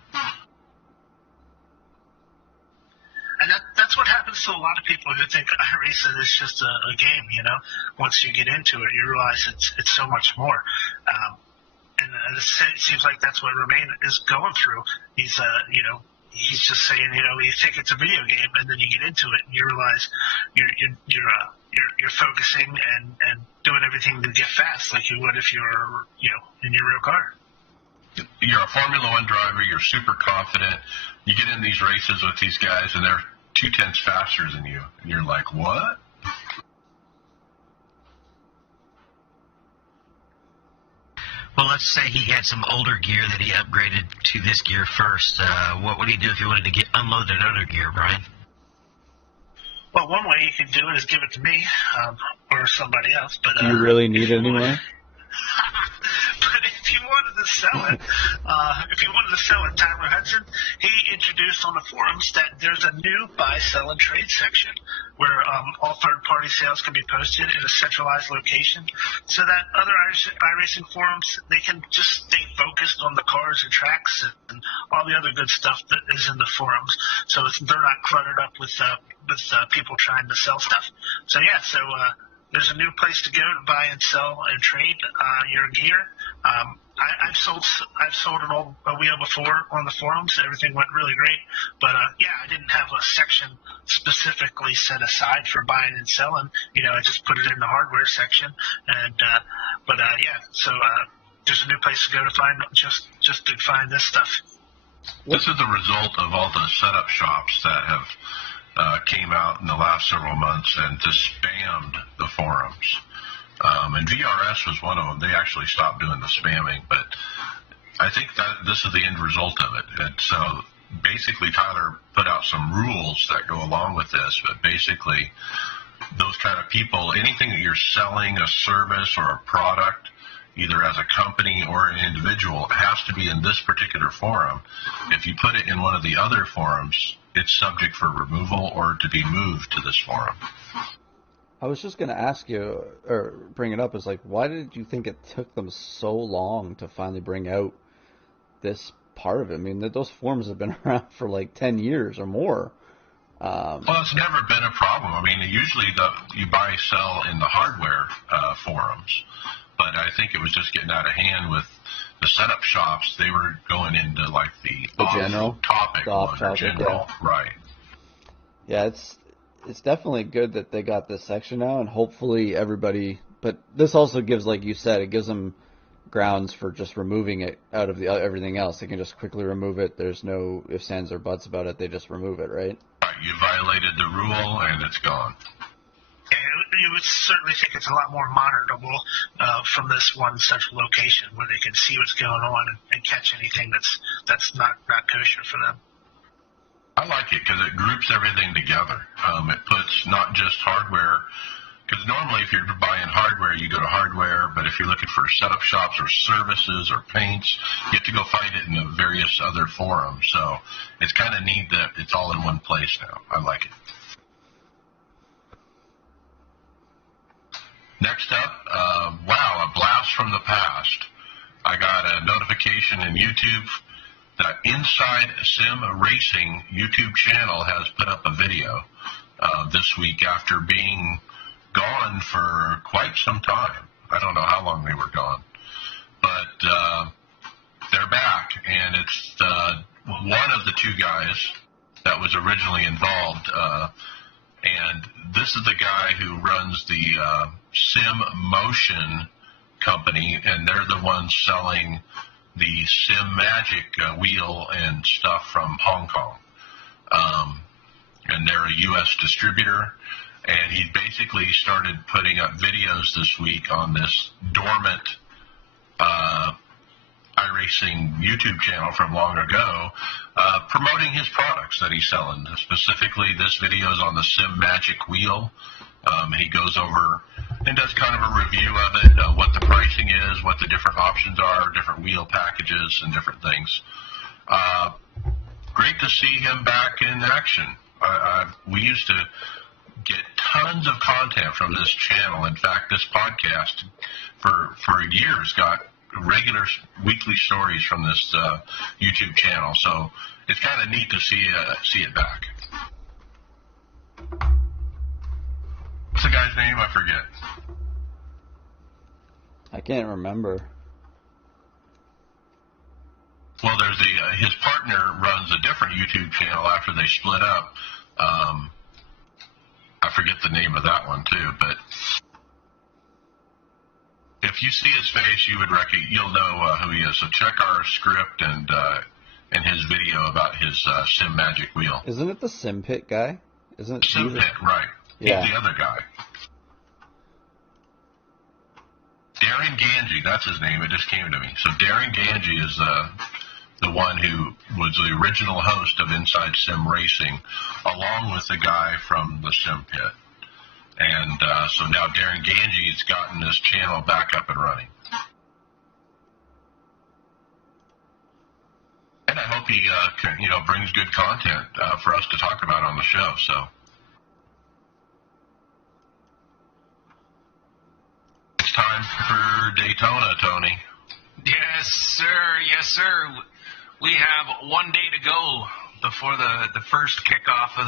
And that's what happens to a lot of people who think iRacing is just a game, you know. Once you get into it, you realize it's so much more. And it seems like that's what Romain is going through. He's, he's just saying, you think it's a video game, and then you get into it, and you realize you're focusing and doing everything to get fast, like you would if you were, in your real car. You're a Formula One driver. You're super confident. You get in these races with these guys, and they're 0.2 faster than you, and you're like, what? Well, let's say he had some older gear that he upgraded to this gear first. What would he do if he wanted to unload that other gear, Brian? Well, one way you could do it is give it to me or somebody else. But do you really need it anymore? But if you wanted to sell it, Tyler Hudson, he introduced on the forums that there's a new buy, sell, and trade section where all third-party sales can be posted in a centralized location, so that other iRacing forums, they can just stay focused on the cars and tracks and all the other good stuff that is in the forums. So they're not cluttered up with people trying to sell stuff. So there's a new place to go to buy and sell and trade your gear. I've sold a wheel before on the forums. Everything went really great, but I didn't have a section specifically set aside for buying and selling. I just put it in the hardware section, and so there's a new place to go to find just to find this stuff. This is the result of all the setup shops that have came out in the last several months and just spammed the forums. And VRS was one of them. They actually stopped doing the spamming, but I think that this is the end result of it. And so basically Tyler put out some rules that go along with this, but basically those kind of people, anything that you're selling, a service or a product, either as a company or an individual, has to be in this particular forum. If you put it in one of the other forums, it's subject for removal or to be moved to this forum. I was just going to ask you, or bring it up, is like, why did you think it took them so long to finally bring out this part of it? I mean, those forums have been around for like 10 years or more. Well, it's never been a problem. I mean, usually you buy, sell in the hardware forums, but I think it was just getting out of hand with the setup shops. They were going into like the general topic, yeah. Right. Yeah, it's definitely good that they got this section now, and hopefully everybody. But this also gives, like you said, it gives them grounds for just removing it out of everything else. They can just quickly remove it. There's no ifs, ands, or buts about it. They just remove it, right? Right. You violated the rule, and it's gone. Yeah, you would certainly think it's a lot more monitorable from this one central location where they can see what's going on and catch anything that's not kosher for them. I like it because it groups everything together. It puts not just hardware, because normally if you're buying hardware, you go to hardware, but if you're looking for setup shops or services or paints, you have to go find it in the various other forums. So it's kind of neat that it's all in one place now. I like it. Next up, a blast from the past. I got a notification in YouTube that Inside Sim Racing YouTube channel has put up a video this week after being gone for quite some time. I don't know how long they were gone, but they're back, and it's one of the two guys that was originally involved, and this is the guy who runs the Sim Motion company, and they're the ones selling the Sim Magic wheel and stuff from Hong Kong. And they're a U.S. distributor. And he basically started putting up videos this week on this dormant iRacing iRacing YouTube channel from long ago, promoting his products that he's selling. Specifically, this video is on the Sim Magic wheel. He goes over and does kind of a review of it, what the pricing is, what the different options are, different wheel packages, and different things. Great to see him back in action. We used to get tons of content from this channel. In fact, this podcast for years got regular weekly stories from this YouTube channel. So it's kind of neat to see it back. What's the guy's name? I forget. I can't remember. Well, there's his partner runs a different YouTube channel after they split up. I forget the name of that one too, but if you see his face, you'll know who he is. So check our script and his video about his Sim Magic wheel. Isn't it the Sim Pit guy? Isn't it? Sim Pit, right? Yeah. He's the other guy. Darren Ganji, that's his name. It just came to me. So Darren Ganji is the one who was the original host of Inside Sim Racing, along with the guy from the Sim Pit. And so now Darren Ganji's gotten this channel back up and running. And I hope he brings good content for us to talk about on the show. So it's time for Daytona, Tony. Yes, sir. Yes, sir. We have 1 day to go before the first kickoff of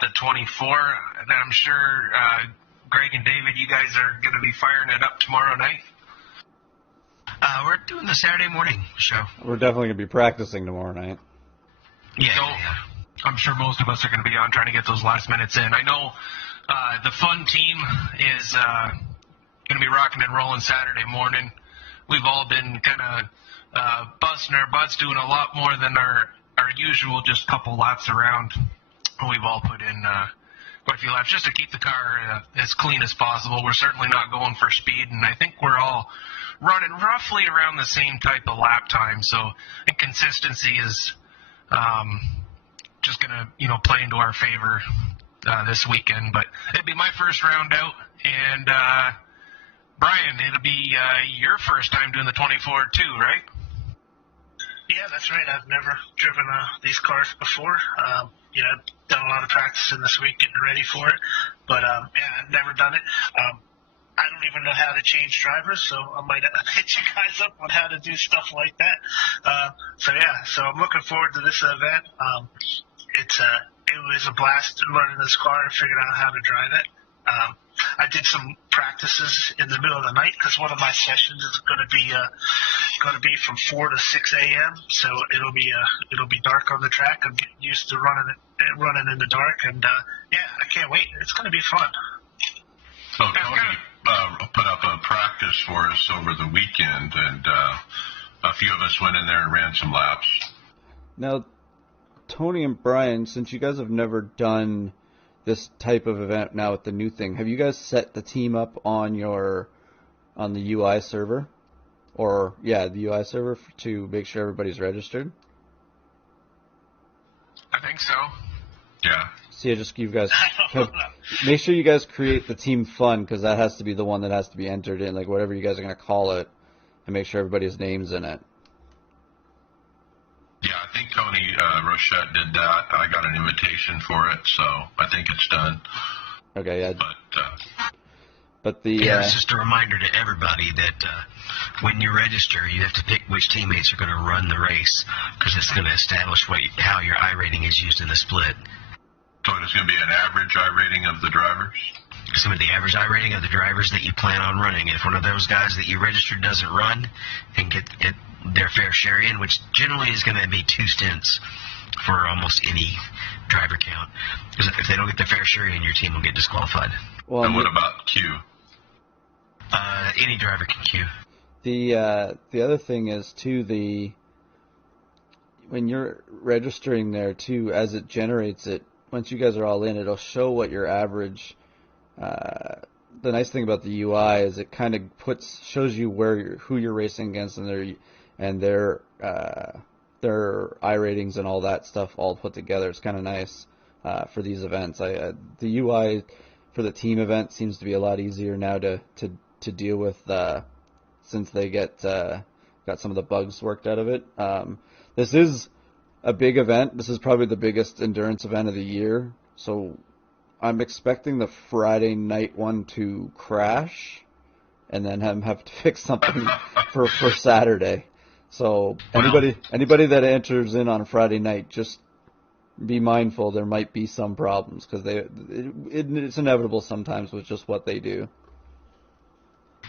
the 24, and I'm sure Greg and David, you guys are going to be firing it up tomorrow night. We're doing the Saturday morning show. We're definitely going to be practicing tomorrow night. Yeah, so, I'm sure most of us are going to be on trying to get those last minutes in. I know the fun team is going to be rocking and rolling Saturday morning. We've all been kind of busting our butts, doing a lot more than our usual just couple laps around. We've all put in quite a few laps just to keep the car as clean as possible. We're certainly not going for speed, and I think we're all running roughly around the same type of lap time. So I think consistency is just going to play into our favor this weekend. But it'll be my first round out, and Brian, it'll be your first time doing the 24 too, right? Yeah, that's right. I've never driven these cars before. I've done a lot of practicing this week getting ready for it. But, I've never done it. I don't even know how to change drivers, so I might hit you guys up on how to do stuff like that. So I'm looking forward to this event. It was a blast learning this car and figuring out how to drive it. I did some practices in the middle of the night because one of my sessions is going to be from 4 to 6 a.m. So it'll be dark on the track. I'm getting used to running in the dark, and I can't wait. It's going to be fun. So Tony put up a practice for us over the weekend, and a few of us went in there and ran some laps. Now, Tony and Brian, since you guys have never done this type of event now with the new thing, have you guys set the team up on the UI server? Or, the UI server to make sure everybody's registered? I think so. Yeah. See, you guys make sure you guys create the team fun, because that has to be the one that has to be entered in, like whatever you guys are going to call it, and make sure everybody's name's in it. Yeah, I think Tony Rochette did that. I got an invitation for it, so I think it's done. Okay, yeah. But it's just a reminder to everybody that when you register, you have to pick which teammates are going to run the race, because it's going to establish how your iRating is used in the split. So it's going to be an average iRating of the drivers? Some of the average iRating of the drivers that you plan on running. If one of those guys that you registered doesn't run and get their fair share in, which generally is going to be 2 stints for almost any driver count, because if they don't get their fair share in, your team will get disqualified. Well, and what about Q? Any driver can queue. The other thing is too, when you're registering there too, as it generates it, once you guys are all in, it'll show what your average the nice thing about the UI is it kind of shows you who you're racing against and their iRatings and all that stuff all put together. It's kind of nice for these events. The UI for the team event seems to be a lot easier now to deal with since they got some of the bugs worked out of it. This is a big event. This is probably the biggest endurance event of the year. So I'm expecting the Friday night one to crash and then have to fix something for Saturday. So anybody that enters in on Friday night, just be mindful there might be some problems because it's inevitable sometimes with just what they do.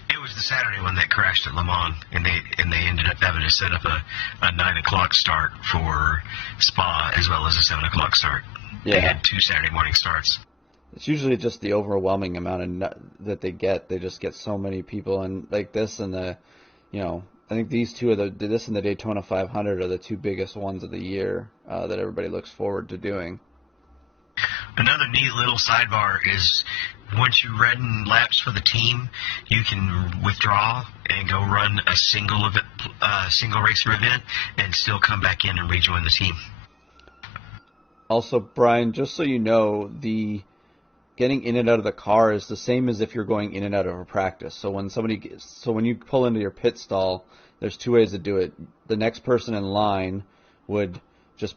It was the Saturday one that crashed at Le Mans, and they ended up having to set up a 9 o'clock start for Spa as well as a 7 o'clock start. Yeah. They had 2 Saturday morning starts. It's usually just the overwhelming amount that they get. They just get so many people, and like this and I think these two this and the Daytona 500 are the 2 biggest ones of the year that everybody looks forward to doing. Another neat little sidebar is once you run laps for the team, you can withdraw and go run a single racer event and still come back in and rejoin the team. Also, Brian, just so you know, the getting in and out of the car is the same as if you're going in and out of a practice. So when you pull into your pit stall, there's 2 ways to do it. The next person in line would just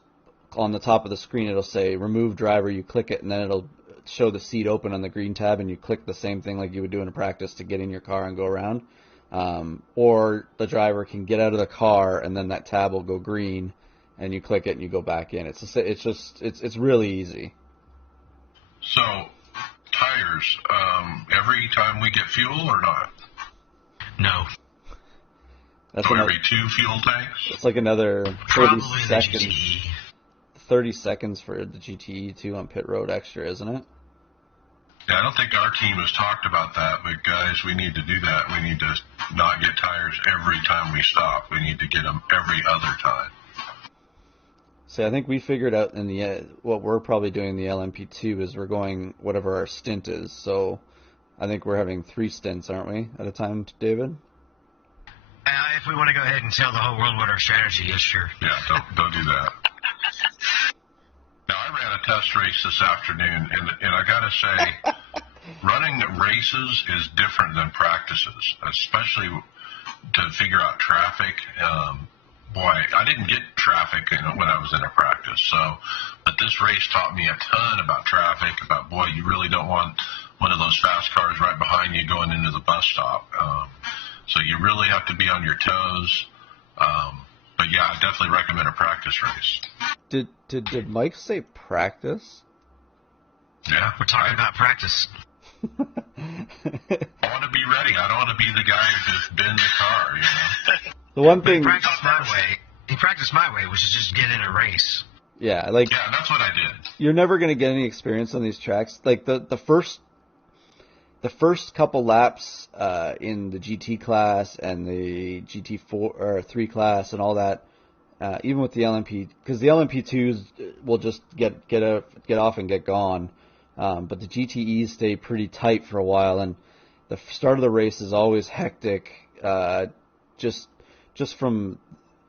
on the top of the screen, it'll say remove driver. You click it, and then it'll show the seat open on the green tab, and you click the same thing like you would do in a practice to get in your car and go around. Or the driver can get out of the car, and then that tab will go green, and you click it and you go back in. It's really easy. So, tires, every time we get fuel or not? No. That's so every 2 fuel tanks? It's like another 30 Probably seconds. the GTE. 30 seconds for the GTE too on pit road extra, isn't it? Yeah, I don't think our team has talked about that, but guys, we need to do that. We need to not get tires every time we stop. We need to get them every other time. See, I think we figured out what we're probably doing in the LMP2 is we're going whatever our stint is. So I think we're having 3 stints, aren't we, at a time, David? If we want to go ahead and tell the whole world what our strategy is, sure. Yeah, don't do that. Now, I ran a test race this afternoon, and I got to say, running races is different than practices, especially to figure out traffic. Boy, I didn't get traffic when I was in a practice. But this race taught me a ton about traffic, about, boy, you really don't want one of those fast cars right behind you going into the bus stop. So you really have to be on your toes. But yeah, I definitely recommend a practice race. Did Mike say practice? Yeah. We're talking about practice. I want to be ready. I don't want to be the guy who just bend the car, you know. The one thing He practiced my way, which is just get in a race. Yeah, that's what I did. You're never going to get any experience on these tracks. Like the first couple laps in the GT class and the GT4 or 3 class and all that, even with the LMP, because the LMP2s will just get off and get gone, but the GTEs stay pretty tight for a while, and the start of the race is always hectic. Just from,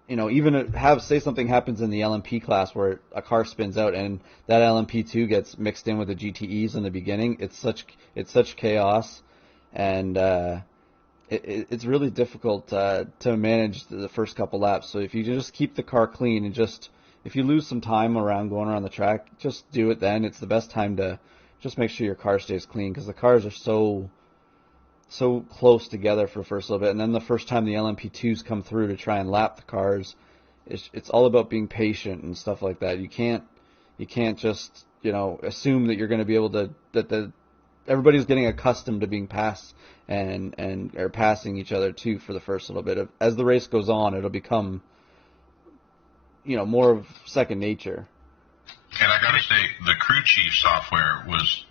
even say something happens in the LMP class where a car spins out and that LMP2 gets mixed in with the GTEs in the beginning. It's such chaos, and it's really difficult to manage the first couple laps. So if you just keep the car clean and if you lose some time going around the track, just do it then. It's the best time to just make sure your car stays clean because the cars are so close together for the first little bit, and then the first time the LMP2s come through to try and lap the cars, it's all about being patient and stuff like that. You can't just assume that you're going to be able to everybody's getting accustomed to being passed and are passing each other too for the first little bit. As the race goes on, it'll become more of second nature. And I got to say, the crew chief software was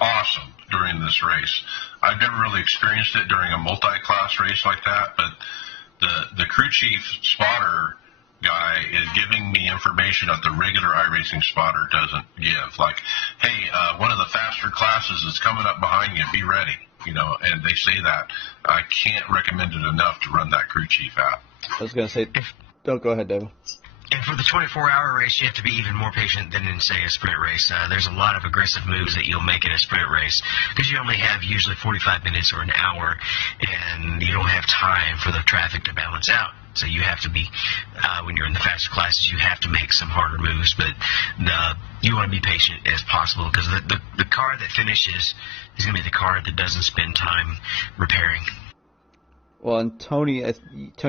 awesome during this race. I've never really experienced it during a multi-class race like that, but the crew chief spotter guy is giving me information that the regular iRacing spotter doesn't give. Like, hey, one of the faster classes is coming up behind you. Be ready. And they say that. I can't recommend it enough to run that crew chief app. I was going to say, don't go ahead, David. And for the 24-hour race, you have to be even more patient than in, say, a sprint race. There's a lot of aggressive moves that you'll make in a sprint race because you only have usually 45 minutes or an hour, and you don't have time for the traffic to balance out. So you have to be, when you're in the faster classes, you have to make some harder moves. But you want to be patient as possible because the car that finishes is going to be the car that doesn't spend time repairing. Well, and Tony,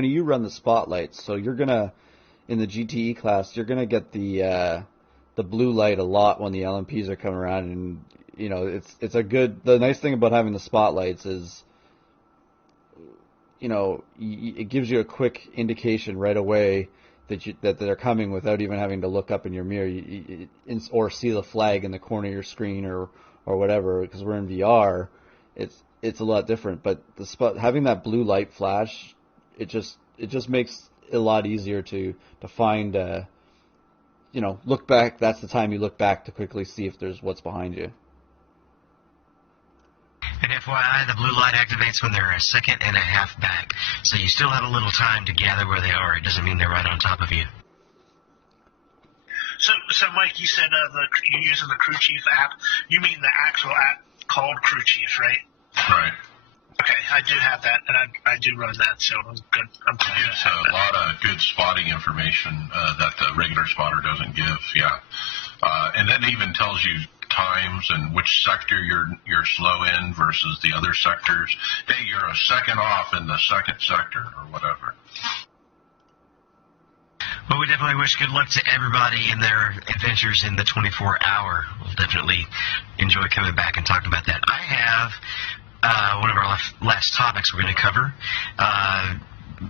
you run the spotlights, so you're going to, in the GTE class, you're going to get the blue light a lot when the LMPs are coming around, and it's a good. The nice thing about having the spotlights is, it gives you a quick indication right away that they're coming without even having to look up in your mirror, or see the flag in the corner of your screen or whatever. Because we're in VR, it's a lot different. But having that blue light flash, it just makes it a lot easier to find, look back. That's the time you look back to quickly see if there's what's behind you. And FYI, the blue light activates when they're a second and a half back. So you still have a little time to gather where they are. It doesn't mean they're right on top of you. So Mike, you said you're using the Crew Chief app. You mean the actual app called Crew Chief, right? Right. Okay, I do have that, and I do run that, so I'm good. I'm glad. It gives a lot of good spotting information that the regular spotter doesn't give. Yeah, and then even tells you times and which sector you're slow in versus the other sectors. Hey, you're a second off in the second sector or whatever. Well, we definitely wish good luck to everybody in their adventures in the 24-hour. We'll definitely enjoy coming back and talking about that. I have one of our last topics we're going to cover.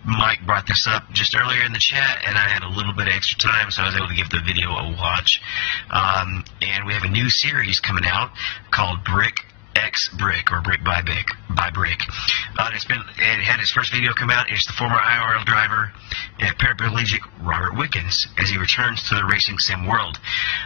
Mike brought this up just earlier in the chat, and I had a little bit of extra time, so I was able to give the video a watch. And we have a new series coming out called Brick X Brick, or Brick by Brick. It had its first video come out. It's the former IRL driver, paraplegic Robert Wickens, as he returns to the racing sim world.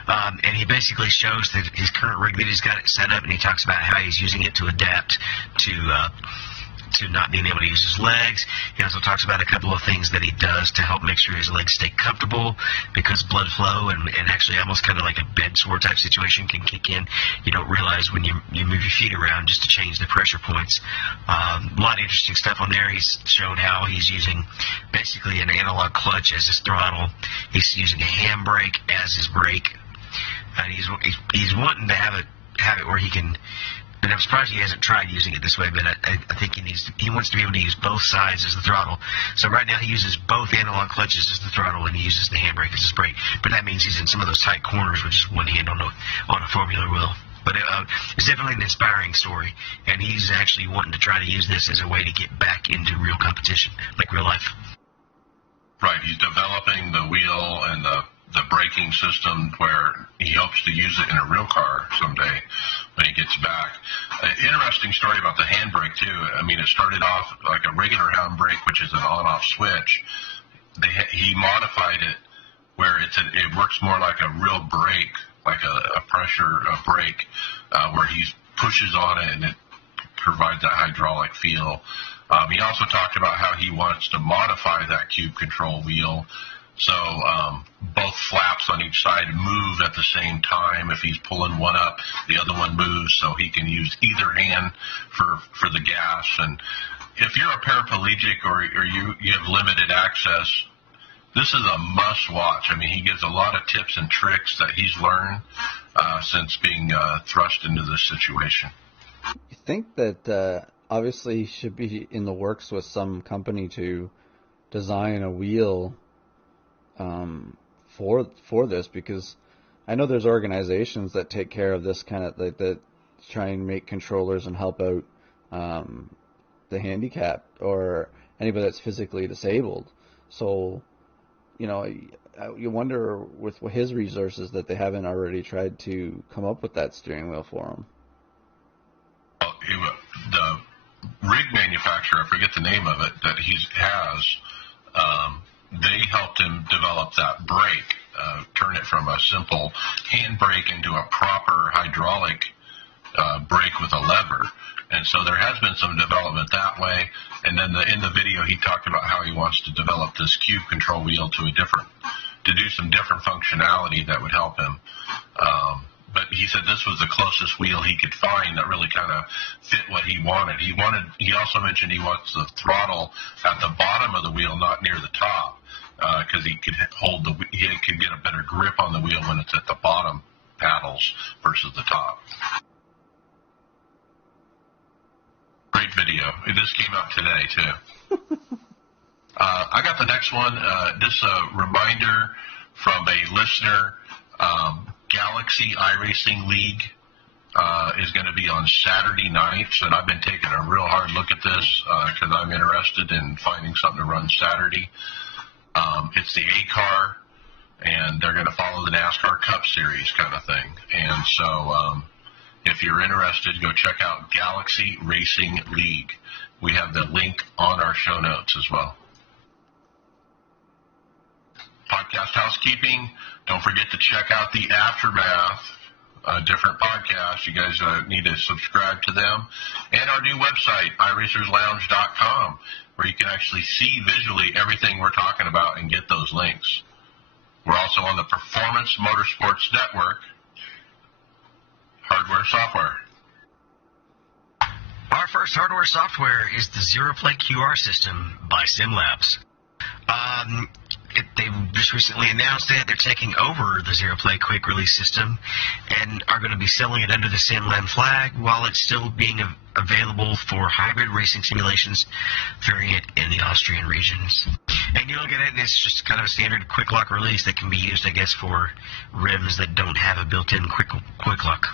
And he basically shows that his current rig that he's got it set up, and he talks about how he's using it to adapt to not being able to use his legs. He also talks about a couple of things that he does to help make sure his legs stay comfortable, because blood flow and actually almost kind of like a bed sore type situation can kick in. You don't realize when you move your feet around just to change the pressure points. A lot of interesting stuff on there. He's showed how he's using basically an analog clutch as his throttle. He's using a handbrake as his brake. And he's wanting to have it where he can. And I'm surprised he hasn't tried using it this way, but I think he wants to be able to use both sides as the throttle. So right now he uses both analog clutches as the throttle, and he uses the handbrake as his brake. But that means he's in some of those tight corners with just one hand on a Formula wheel. But it's definitely an inspiring story, and he's actually wanting to try to use this as a way to get back into real competition, like real life. Right, he's developing the wheel and the braking system where he hopes to use it in a real car someday when he gets back. Interesting story about the handbrake too. I mean, it started off like a regular handbrake, which is an on-off switch. He modified it where it works more like a real brake, like a pressure brake, where he pushes on it and it provides that hydraulic feel. He also talked about how he wants to modify that cube control wheel so both flaps on each side move at the same time. If he's pulling one up, the other one moves, so he can use either hand for the gas. And if you're a paraplegic or you have limited access, this is a must-watch. I mean, he gives a lot of tips and tricks that he's learned since being thrust into this situation. You think that obviously he should be in the works with some company to design a wheel for this, because I know there's organizations that take care of this kind of that try and make controllers and help out the handicapped or anybody that's physically disabled. So, you wonder with his resources that they haven't already tried to come up with that steering wheel for him. The rig manufacturer, I forget the name of it, that he has, they helped him develop that brake, turn it from a simple hand brake into a proper hydraulic brake with a lever. And so there has been some development that way. And then in the video, he talked about how he wants to develop this cube control wheel to do some different functionality that would help him. But he said this was the closest wheel he could find that really kind of fit what he wanted. He also mentioned he wants the throttle at the bottom of the wheel, not near the top, because he could get a better grip on the wheel when it's at the bottom paddles versus the top. Great video. This came out today too. I got the next one. This reminder from a listener. Galaxy iRacing League is going to be on Saturday nights, and I've been taking a real hard look at this because I'm interested in finding something to run Saturday. It's the A-Car, and they're going to follow the NASCAR Cup Series kind of thing. And so if you're interested, go check out Galaxy Racing League. We have the link on our show notes as well. Podcast housekeeping. Don't forget to check out the Aftermath, different podcasts. You guys need to subscribe to them. And our new website, iRacersLounge.com, where you can actually see visually everything we're talking about and get those links. We're also on the Performance Motorsports Network, hardware, software. Our first hardware software is the Zero Play QR system by SimLabs. They just recently announced it. They're taking over the Zero Play Quick Release system and are going to be selling it under the SimLab flag while it's still being available for hybrid racing simulations variant in the Austrian regions. And you look at it, and it's just kind of a standard quick lock release that can be used, I guess, for rims that don't have a built-in quick lock.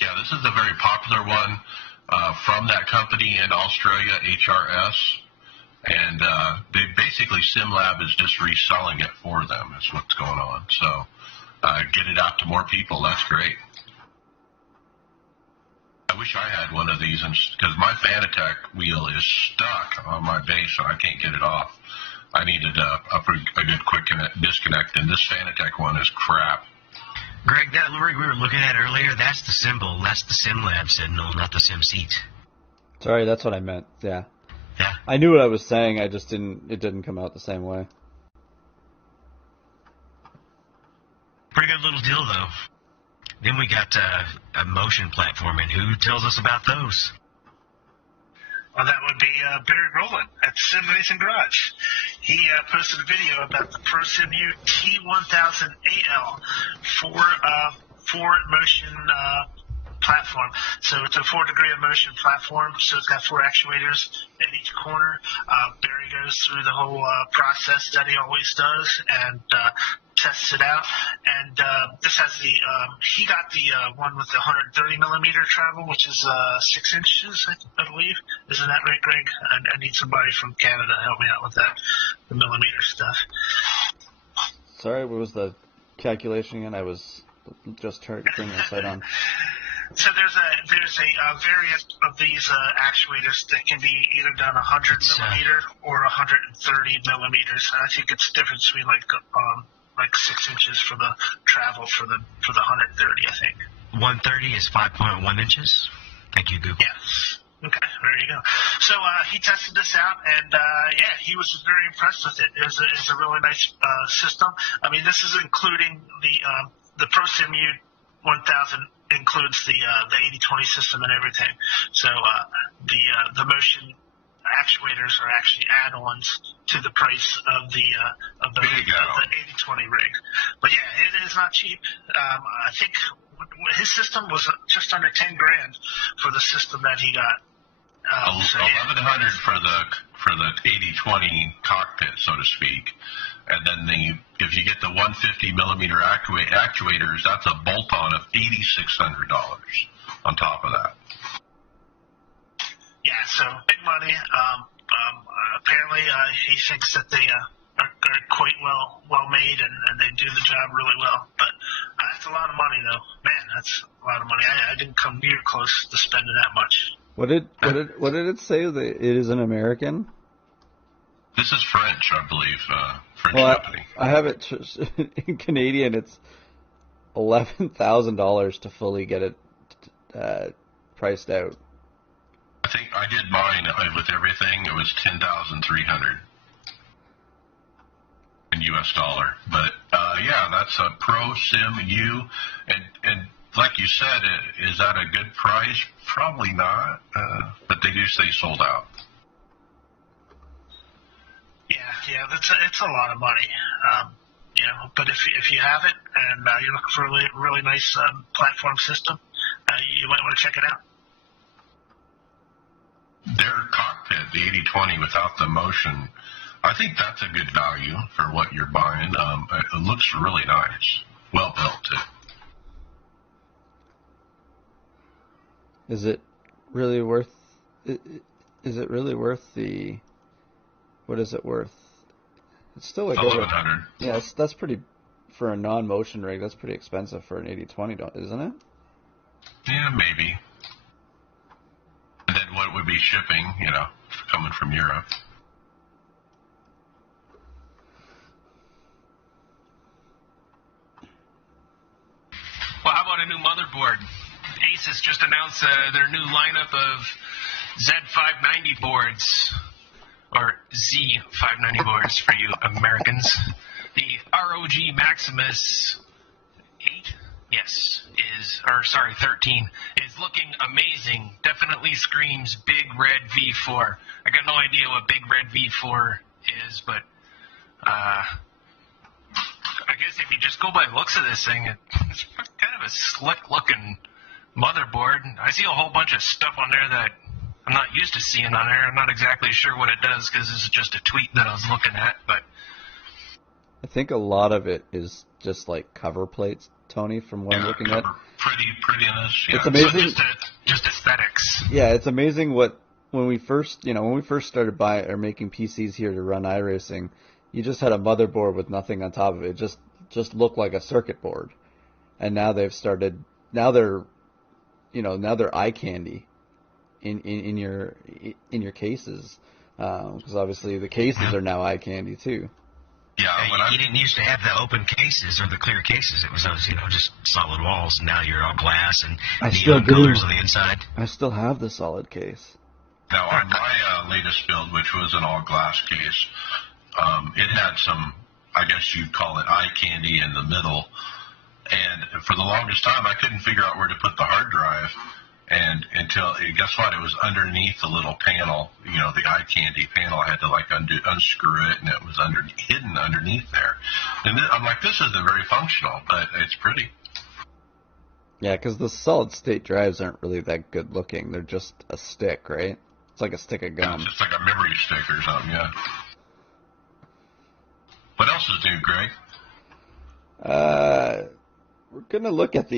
Yeah, this is a very popular one from that company in Australia, HRS. And they basically, SimLab is just reselling it for them is what's going on. So get it out to more people. That's great. I wish I had one of these because my Fanatec wheel is stuck on my base and I can't get it off. I needed a good quick disconnect, and this Fanatec one is crap. Greg, that rig we were looking at earlier, that's the symbol. That's the SimLab signal, not the SimSeat. Sorry, that's what I meant. Yeah. Yeah. I knew what I was saying. I just it didn't come out the same way. Pretty good little deal, though. Then we got a motion platform, and who tells us about those? Well, that would be Barry Rowland at Sim Racing Garage. He posted a video about the ProSimu T1000AL for motion platform. So it's a 4-degree of motion platform. So it's got 4 actuators at each corner. Barry goes through the whole process that he always does and tests it out. And this has he got the one with the 130 millimeter travel, which is 6 inches, I believe. Isn't that right, Greg? I need somebody from Canada to help me out with that, the millimeter stuff. Sorry, what was the calculation again? I was just turning the site on. So there's a variant of these actuators that can be either done 100 millimeter or 130 millimeters. And I think it's the difference between like 6 inches for the travel for the 130. I think 130 is 5.1 inches. Thank you, Google. Yes. Okay, there you go. So he tested this out, and he was very impressed with it. It's a really nice system. I mean, this is including the ProSimu 1000 includes the 80/20 system and everything. So the motion actuators are actually add-ons to the price of the 80/20 rig. But yeah, it is not cheap. I think his system was just under $10,000 for the system that he got. $1,100 for the 80/20 cockpit, so to speak. And then if you get the 150 millimeter actuators, that's a bolt-on of $8,600 on top of that. Yeah, so big money. Apparently, he thinks that they are quite well made and they do the job really well. But that's a lot of money, though. Man, that's a lot of money. I didn't come near close to spending that much. What did it say that it is an American? This is French, I believe. French Well, company. I have it in Canadian. It's $11,000 to fully get it priced out. I think I did mine with everything. It was $10,300 in U.S. dollar. But yeah, that's a Pro Sim U, and like you said, is that a good price? Probably not. But they do say sold out. Yeah, it's a lot of money. But if you have it and you're looking for a really nice platform system, you might want to check it out. Their cockpit, the 8020 without the motion, I think that's a good value for what you're buying. It looks really nice. Well built, too. Is it really worth? Is it really worth the? What is it worth? It's still like $1,100. Yeah, that's pretty for a non-motion rig. That's pretty expensive for an 8020, isn't it? Yeah, maybe. And then what would be shipping? Coming from Europe. Well, how about a new motherboard? Asus just announced their new lineup of Z590 boards, or Z590 boards for you Americans. The ROG Maximus 8, 13, is looking amazing. Definitely screams Big Red V4. I got no idea what Big Red V4 is, but I guess if you just go by looks of this thing, it's kind of a slick-looking motherboard. I see a whole bunch of stuff on there that I'm not used to seeing on there. I'm not exactly sure what it does because this is just a tweet that I was looking at. But I think a lot of it is just like cover plates, Tony, from what I'm looking at. Prettiness. Yeah. It's amazing. So just aesthetics. Yeah, it's amazing when we first started buying or making PCs here to run iRacing, you just had a motherboard with nothing on top of it. It just looked like a circuit board. And now they're eye candy in your cases, because obviously the cases are now eye candy too. Yeah, you didn't used to have the open cases or the clear cases. It was those, just solid walls. Now you're all glass and neon colors on the inside. I still have the solid case. Now, on my latest build, which was an all-glass case, it had some, I guess you'd call it eye candy in the middle. And for the longest time, I couldn't figure out where to put the hard drive. And guess what? It was underneath the little panel, the eye candy panel. I had to unscrew it, and it was hidden underneath there. And then, I'm like, this isn't very functional, but it's pretty. Yeah, because the solid state drives aren't really that good looking. They're just a stick, right? It's like a stick of gum. It's just like a memory stick or something, yeah. What else is new, Greg? We're gonna look at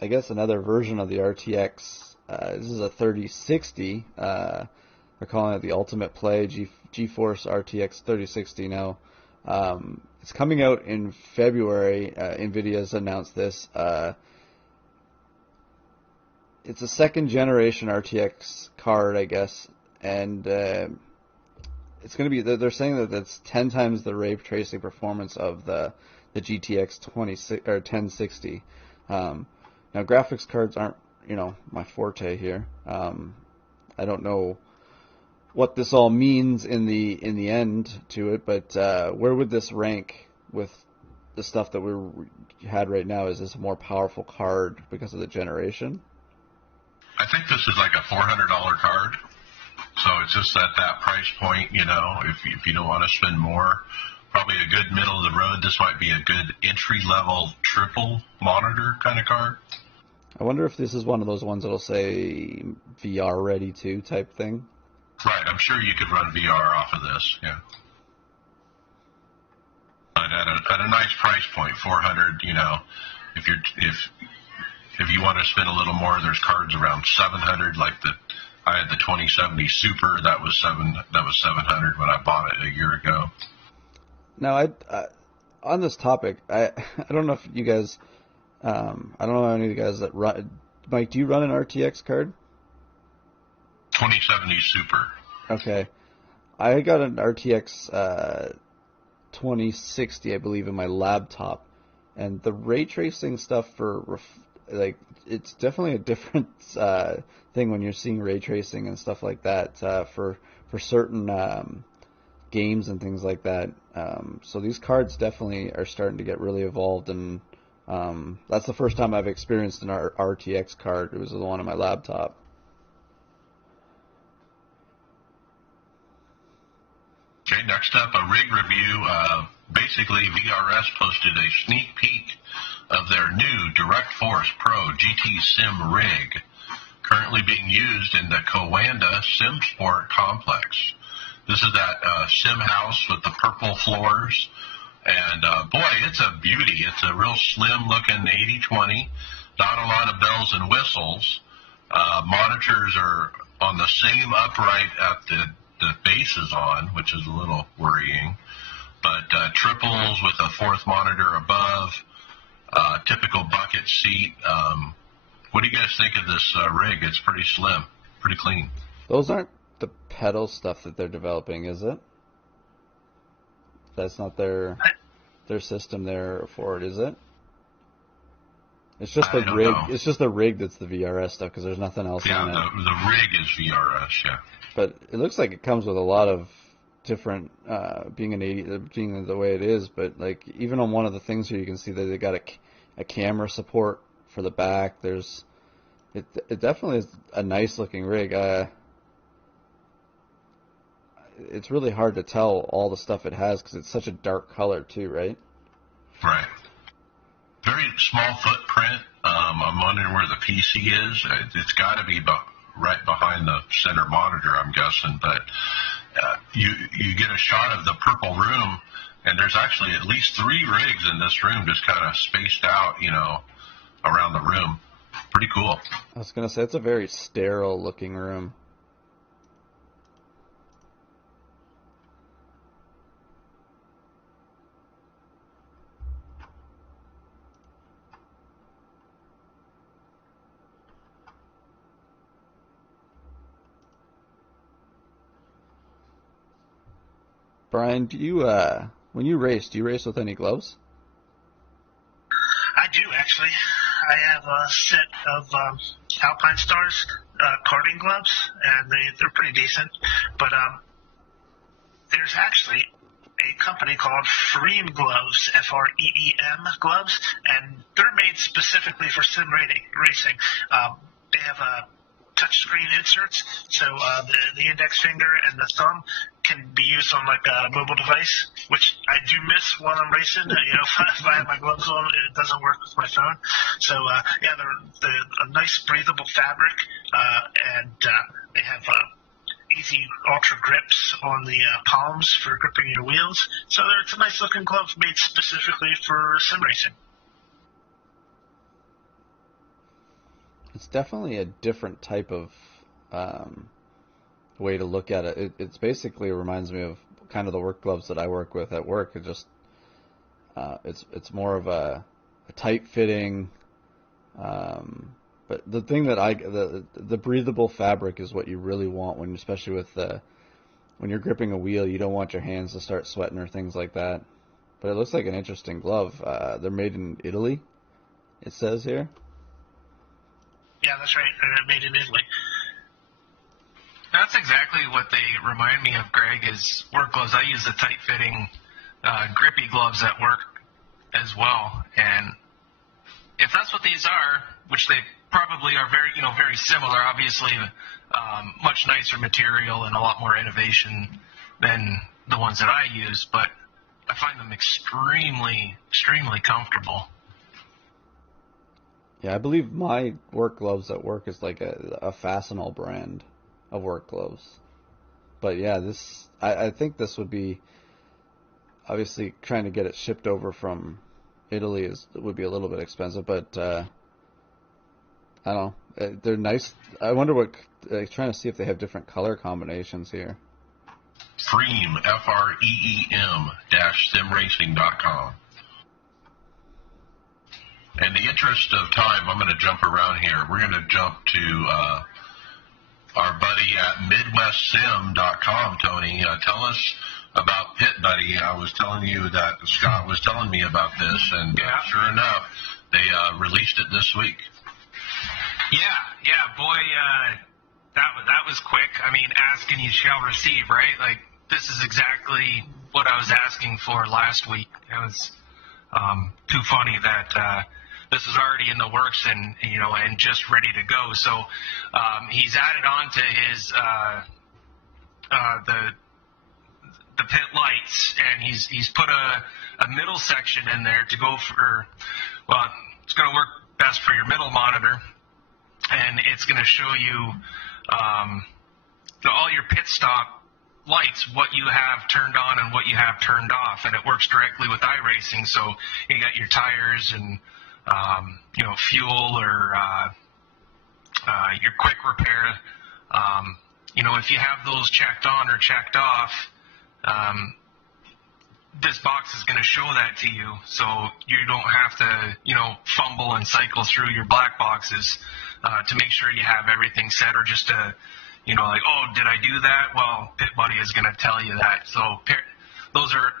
I guess another version of the RTX. This is a 3060. They're calling it the Ultimate Play GeForce RTX 3060 now. It's coming out in February. NVIDIA's announced this. It's a second generation RTX card, I guess, and it's going to be. They're saying that it's 10 times the ray tracing performance of the GTX 1060. Now, graphics cards aren't, my forte here. I don't know what this all means in the end to it, but where would this rank with the stuff that we had right now? Is this a more powerful card because of the generation? I think this is like a $400 card, so it's just at that price point. If you don't want to spend more, probably a good middle of the road. This might be a good entry level triple monitor kind of card. I wonder if this is one of those ones that'll say VR ready too type thing. Right, I'm sure you could run VR off of this, yeah. But at a nice price point, $400, if you want to spend a little more, there's cards around $700. Like I had the 2070 Super, that was $700 when I bought it a year ago. Now, I on this topic, I don't know if you guys. I don't know any of you guys that run. Mike, do you run an RTX card? 2070 Super. Okay. I got an RTX 2060, I believe, in my laptop, and the ray tracing stuff it's definitely a different thing when you're seeing ray tracing and stuff like that for certain games and things like that. So these cards definitely are starting to get really evolved, and that's the first time I've experienced an RTX card. It was the one on my laptop. Okay, next up, a rig review. Basically, VRS posted a sneak peek of their new Direct Force Pro GT Sim rig, currently being used in the Coanda Sim Sport complex. This is that sim house with the purple floors, and boy, it's a beauty. It's a real slim-looking 8020, not a lot of bells and whistles. Monitors are on the same upright at the base is on, which is a little worrying. But triples with a fourth monitor above, typical bucket seat. What do you guys think of this rig? It's pretty slim, pretty clean. Those aren't the pedal stuff that they're developing, is it? That's not their system there for it, is it? It's just the rig. Know. It's just the rig that's the VRS stuff because there's nothing else on it. Yeah, the rig is VRS. Yeah. But it looks like it comes with a lot of different, being the way it is. But like even on one of the things here, you can see that they got a camera support for the back. It definitely is a nice looking rig. It's really hard to tell all the stuff it has because it's such a dark color too, right? Right. Very small footprint. I'm wondering where the PC is. It's got to be right behind the center monitor, I'm guessing. But you get a shot of the purple room, and there's actually at least 3 rigs in this room, just kind of spaced out, around the room. Pretty cool. I was gonna say it's a very sterile looking room. Brian, do you when you race, do you race with any gloves? I do, actually. I have a set of Alpine Stars karting gloves, and they're pretty decent. But there's actually a company called Freem Gloves, F-R-E-E-M gloves, and they're made specifically for sim racing. They have touchscreen inserts, so the index finger and the thumb can be used on like a mobile device, which I do miss while I'm racing. If I have my gloves on, it doesn't work with my phone. So they're a nice breathable fabric, and they have easy ultra grips on the palms for gripping your wheels. So it's a nice looking glove made specifically for sim racing. It's definitely a different type of way to look at it. It's basically reminds me of kind of the work gloves that I work with at work. It just it's more of a tight fitting. But the thing that the breathable fabric is what you really want when, especially with when you're gripping a wheel, you don't want your hands to start sweating or things like that. But it looks like an interesting glove. They're made in Italy, it says here. Yeah, that's right. They're made in Italy. That's exactly what they remind me of, Greg, is work gloves. I use the tight-fitting, grippy gloves at work as well. And if that's what these are, which they probably are very similar, obviously much nicer material and a lot more innovation than the ones that I use, but I find them extremely, extremely comfortable. Yeah, I believe my work gloves at work is like a Fastenal brand of work gloves. But yeah, I think this would be, obviously trying to get it shipped over from Italy would be a little bit expensive, but I don't know. They're nice. I wonder trying to see if they have different color combinations here. Freem, Freem -simracing.com. In the interest of time, I'm going to jump around here. We're going to jump to our buddy at MidwestSim.com, Tony. Tell us about Pit Buddy. I was telling you that Scott was telling me about this, and sure enough, they released it this week. Yeah, boy, that was quick. I mean, ask and you shall receive, right? Like, this is exactly what I was asking for last week. It was too funny that this is already in the works and just ready to go. So he's added on to his the pit lights, and he's put a middle section in there to go for, well, it's going to work best for your middle monitor, and it's going to show you all your pit stop lights, what you have turned on and what you have turned off, and it works directly with iRacing. So you got your tires and fuel or your quick repair. If you have those checked on or checked off, this box is going to show that to you, so you don't have to, fumble and cycle through your black boxes to make sure you have everything set, or just to, like, oh, did I do that? Well, Pit Buddy is going to tell you that. So those are,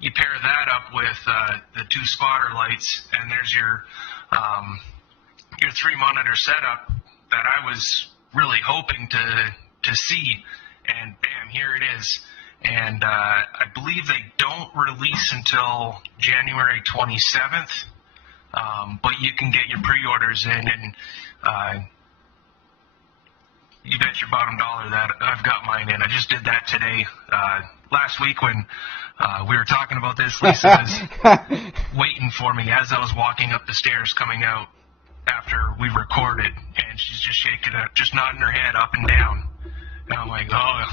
you pair that up with the two spotter lights, and there's your 3-monitor setup that I was really hoping to see, and bam, here it is. And I believe they don't release until January 27th, but you can get your pre-orders in, and you bet your bottom dollar that I've got mine in. I just did that today. Last week when we were talking about this, Lisa was waiting for me as I was walking up the stairs coming out after we recorded, and she's just shaking it, just nodding her head up and down. And I'm like, oh,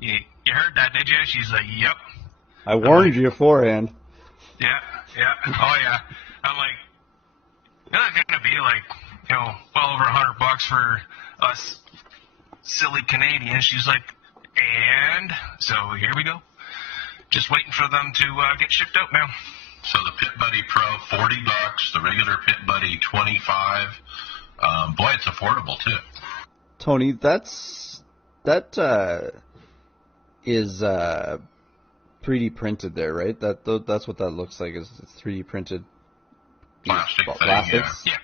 you heard that, did you? She's like, yep. I warned you beforehand. Yeah. Oh, yeah. I'm like, it's going to be like, well over $100 for us silly Canadians. She's like, and so here we go. Just waiting for them to get shipped out now. So the Pit Buddy Pro, $40. The regular Pit Buddy, $25. Boy, it's affordable too. Tony, that is 3D printed there, right? That's what that looks like. It's 3D printed plastics. Yeah.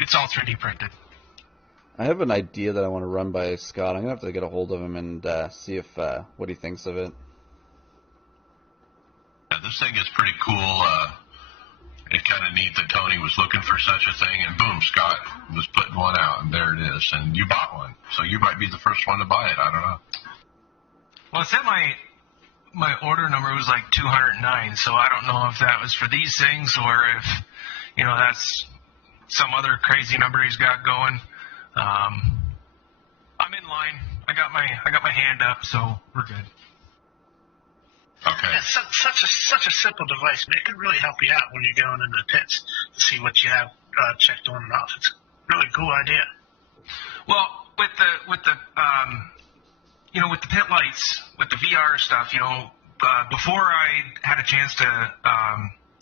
It's all 3D printed. I have an idea that I want to run by Scott. I'm gonna have to get a hold of him and see if what he thinks of it. Yeah, this thing is pretty cool. It's kind of neat that Tony was looking for such a thing, and boom, Scott was putting one out, and there it is. And you bought one, so you might be the first one to buy it. I don't know. Well, it said my order number was like 209, so I don't know if that was for these things or if that's some other crazy number he's got going. I'm in line. I got my hand up, so we're good. Okay. It's such a simple device, but it could really help you out when you're going into the pits to see what you have checked on and off. It's a really cool idea. Well, with the pit lights, with the VR stuff, before I had a chance to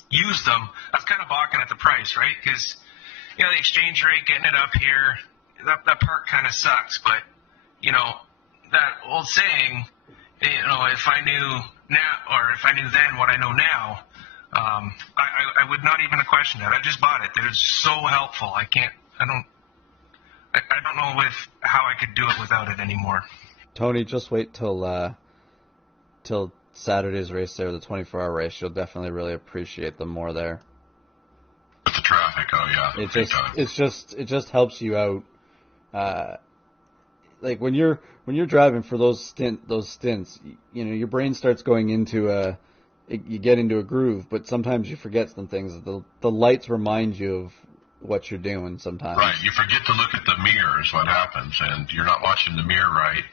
use them, I was kind of balking at the price, right? Because the exchange rate, getting it up here, that part kind of sucks. But that old saying, if I knew now, or if I knew then what I know now, I would not even question it. I just bought it. It was so helpful. I don't know how I could do it without it anymore. Tony, just wait till Saturday's race there, the 24-hour race. You'll definitely really appreciate them more there. With the traffic, oh yeah. It just helps you out. Like when you're driving for those stints, your brain starts going into you get into a groove, but sometimes you forget some things. The lights remind you of what you're doing sometimes. Right, you forget to look at the mirror is what happens, and you're not watching the mirror right,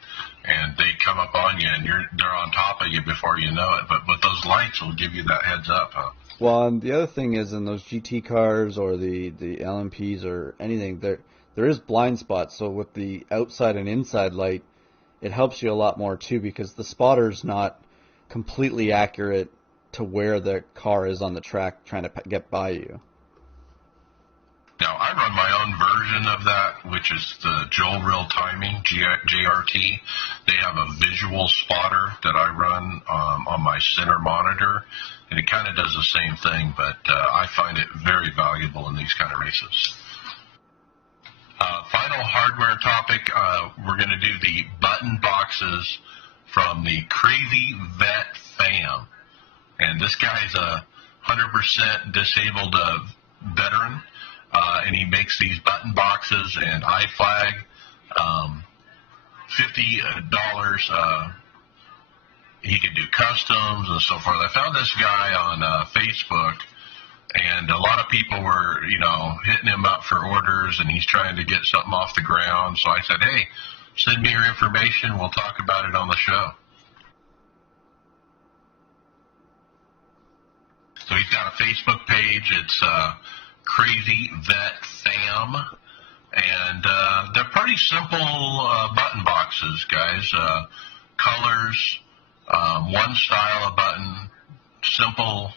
and they come up on you, and they're on top of you before you know it. But those lights will give you that heads up, huh? Well, and the other thing is in those GT cars or the LMPs or anything, there is blind spots. So with the outside and inside light, it helps you a lot more too, because the spotter's not completely accurate to where the car is on the track trying to get by you. Now, I run my own version of that, which is the Joel Real Timing, JRT. They have a visual spotter that I run on my center monitor, and it kind of does the same thing, but I find it very valuable in these kind of races. Final hardware topic, we're going to do the button boxes from the Crazy Vet Fam. And this guy's a 100% disabled veteran. And he makes these button boxes and iFlag, $50. He can do customs and so forth. I found this guy on Facebook, and a lot of people were, hitting him up for orders, and he's trying to get something off the ground. So I said, hey, send me your information. We'll talk about it on the show. So he's got a Facebook page. It's Crazy Vet Fam, and they're pretty simple button boxes, guys. Colors, one style of button, simple.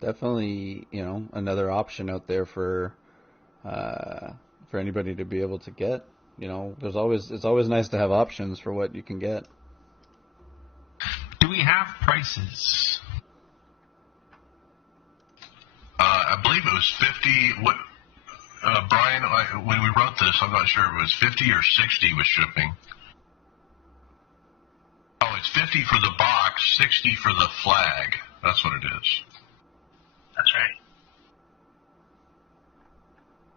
Definitely, another option out there for anybody to be able to get. It's always nice to have options for what you can get. Do we have prices? I believe it was 50. What, Brian? When we wrote this, I'm not sure if it was 50 or 60 with shipping. Oh, it's 50 for the box, 60 for the flag. That's what it is. That's right.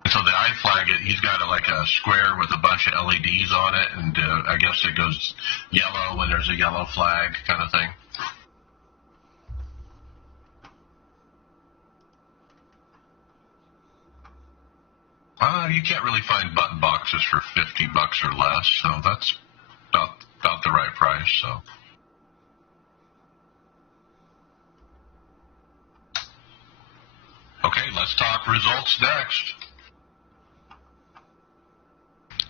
And so the iFlag, he's got a square with a bunch of LEDs on it, and I guess it goes yellow when there's a yellow flag kind of thing. You can't really find button boxes for $50 or less, so that's about the right price. So. Okay, let's talk results next.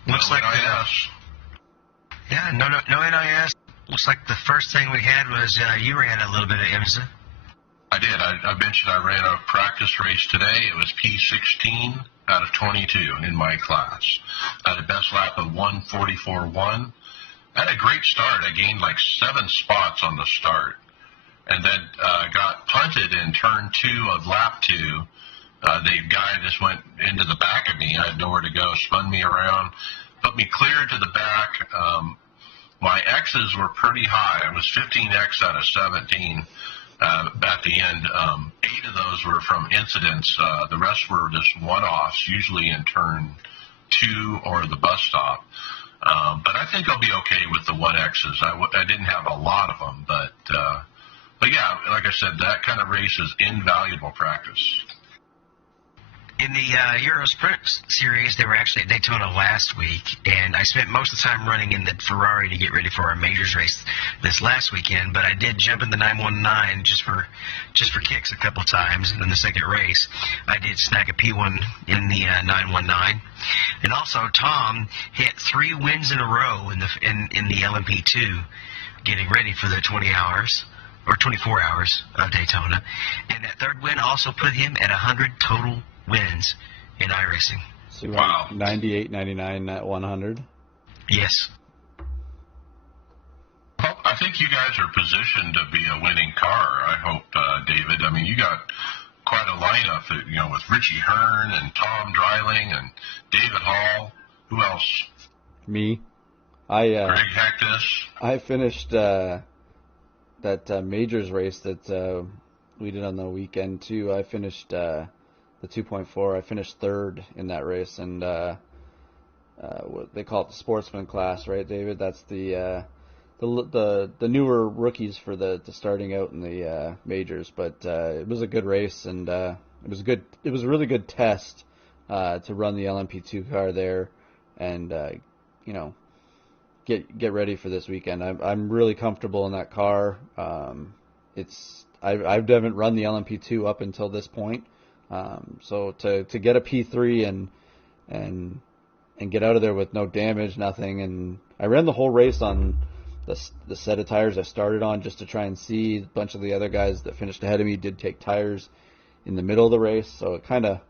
Looks like NIS. no NIS. Looks like the first thing we had was you ran a little bit of IMSA. I did. I mentioned I ran a practice race today. It was P16 out of 22 in my class. I had a best lap of 1:44.1. I had a great start. I gained 7 spots on the start, and then got punted in turn 2 of lap 2. The guy just went into the back of me. I had nowhere to go, spun me around, put me clear to the back. My X's were pretty high. It was 15X out of 17 at the end. 8 of those were from incidents. The rest were just one-offs, usually in turn 2 or the bus stop. But I think I'll be okay with the 1X's. I didn't have a lot of them, but yeah, like I said, that kind of race is invaluable practice. In the Euro Sprint series, they were actually at Daytona last week, and I spent most of the time running in the Ferrari to get ready for our majors race this last weekend. But I did jump in the 919 just for kicks a couple of times, and in the second race, I did snag a P1 in the 919. And also, Tom hit 3 wins in a row in the LMP2, getting ready for the 20 hours. Or 24 hours of Daytona. And that third win also put him at 100 total wins in iRacing. So wow. 98, 99 at 100? Yes. Well, I think you guys are positioned to be a winning car, I hope, David. I mean, you got quite a lineup, with Richie Hearn and Tom Dreiling and David Hall. Who else? Me. Greg Hectus. I finished... that majors race that we did on the weekend too. I finished the 2.4. I finished 3rd in that race, and what they call it the sportsman class, right, David? That's the newer rookies for the starting out in the majors. But it was a good race, and it was a really good test to run the LMP2 car there, and get ready for this weekend. I'm really comfortable in that car. I haven't run the LMP2 up until this point, so to get a P3 and get out of there with no damage, nothing, and I ran the whole race on the set of tires I started on just to try and see. A bunch of the other guys that finished ahead of me did take tires in the middle of the race, so it kind of,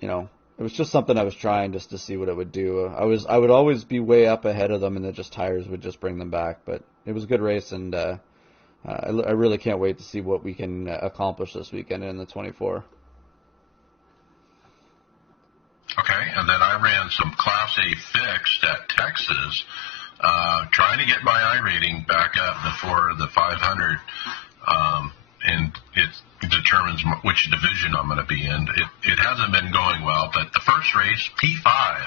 it was just something I was trying just to see what it would do. I would always be way up ahead of them, and then just tires would just bring them back. But it was a good race, and I really can't wait to see what we can accomplish this weekend in the 24. Okay, and then I ran some Class A fixed at Texas, trying to get my iRating back up before the 500, and it determines which division I'm going to be in. It hasn't been going well, but the first race, P5, I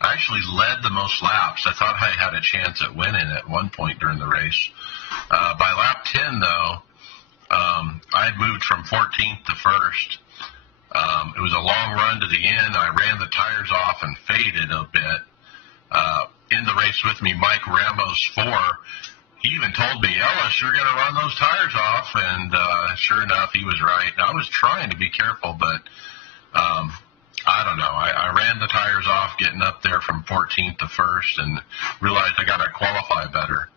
actually led the most laps. I thought I had a chance at winning at one point during the race. By lap 10, though, I had moved from 14th to 1st. It was a long run to the end. I ran the tires off and faded a bit. In the race with me, Mike Ramos 4, he even told me, Ellis, you're going to run those tires off. And sure enough, he was right. I was trying to be careful, but I don't know. I ran the tires off getting up there from 14th to 1st and realized I got to qualify better.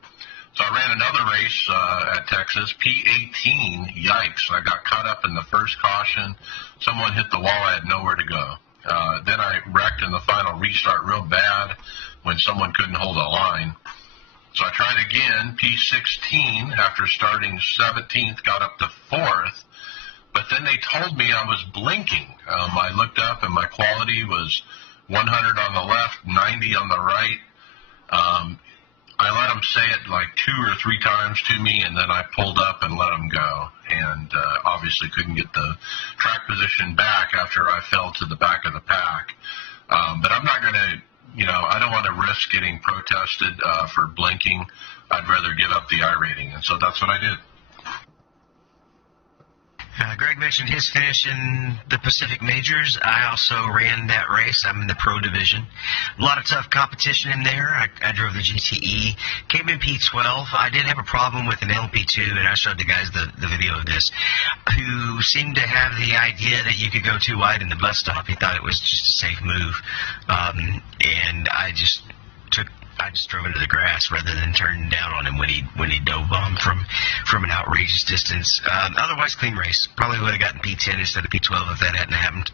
So I ran another race at Texas, P18. Yikes. I got caught up in the first caution. Someone hit the wall. I had nowhere to go. Then I wrecked in the final restart real bad when someone couldn't hold a line. So I tried again, P16, after starting 17th, got up to 4th. But then they told me I was blinking. I looked up and my quality was 100 on the left, 90 on the right. I let them say it like 2 or 3 times to me, and then I pulled up and let them go. And obviously couldn't get the track position back after I fell to the back of the pack. But I'm not going to, I don't want to risk getting protested for blinking. I'd rather give up the iRating, and so that's what I did. Greg mentioned his finish in the Pacific Majors. I also ran that race. I'm in the Pro Division. A lot of tough competition in there. I drove the GTE. Came in P12. I did have a problem with an LP2, and I showed the guys the video of this, who seemed to have the idea that you could go too wide in the bus stop. He thought it was just a safe move. And I just drove into the grass rather than turning down on him when he dove bomb from an outrageous distance. Otherwise, clean race. Probably would have gotten P10 instead of P12 if that hadn't happened.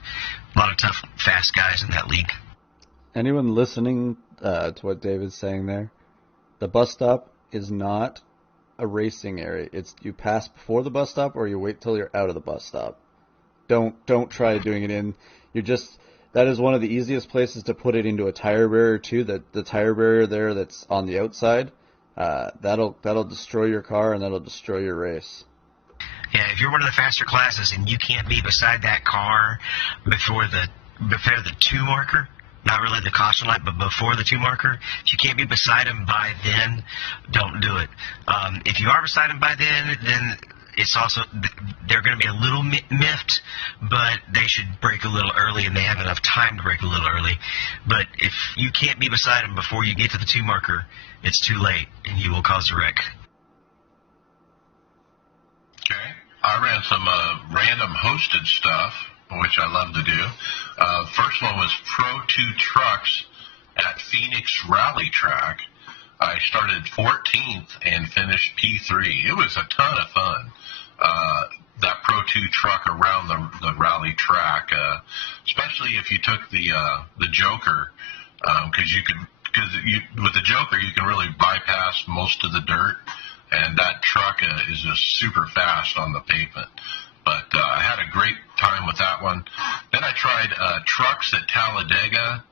A lot of tough, fast guys in that league. Anyone listening to what David's saying there, the bus stop is not a racing area. It's you pass before the bus stop or you wait till you're out of the bus stop. Don't try doing it in. That is one of the easiest places to put it into a tire barrier too. The tire barrier there that's on the outside, that'll destroy your car and that'll destroy your race. Yeah, if you're one of the faster classes and you can't be beside that car before the 2 marker, not really the caution light, but before the 2 marker, if you can't be beside him by then, don't do it. If you are beside him by then it's also, they're going to be a little miffed, but they should brake a little early, and they have enough time to brake a little early. But if you can't be beside them before you get to the 2 marker, it's too late, and you will cause a wreck. Okay. I ran some random hosted stuff, which I love to do. First one was Pro 2 Trucks at Phoenix Rally Track. I started 14th and finished P3. It was a ton of fun. That Pro 2 truck around the rally track, especially if you took the Joker, because with the Joker you can really bypass most of the dirt, and that truck is just super fast on the pavement. But I had a great time with that one. Then I tried trucks at Talladega.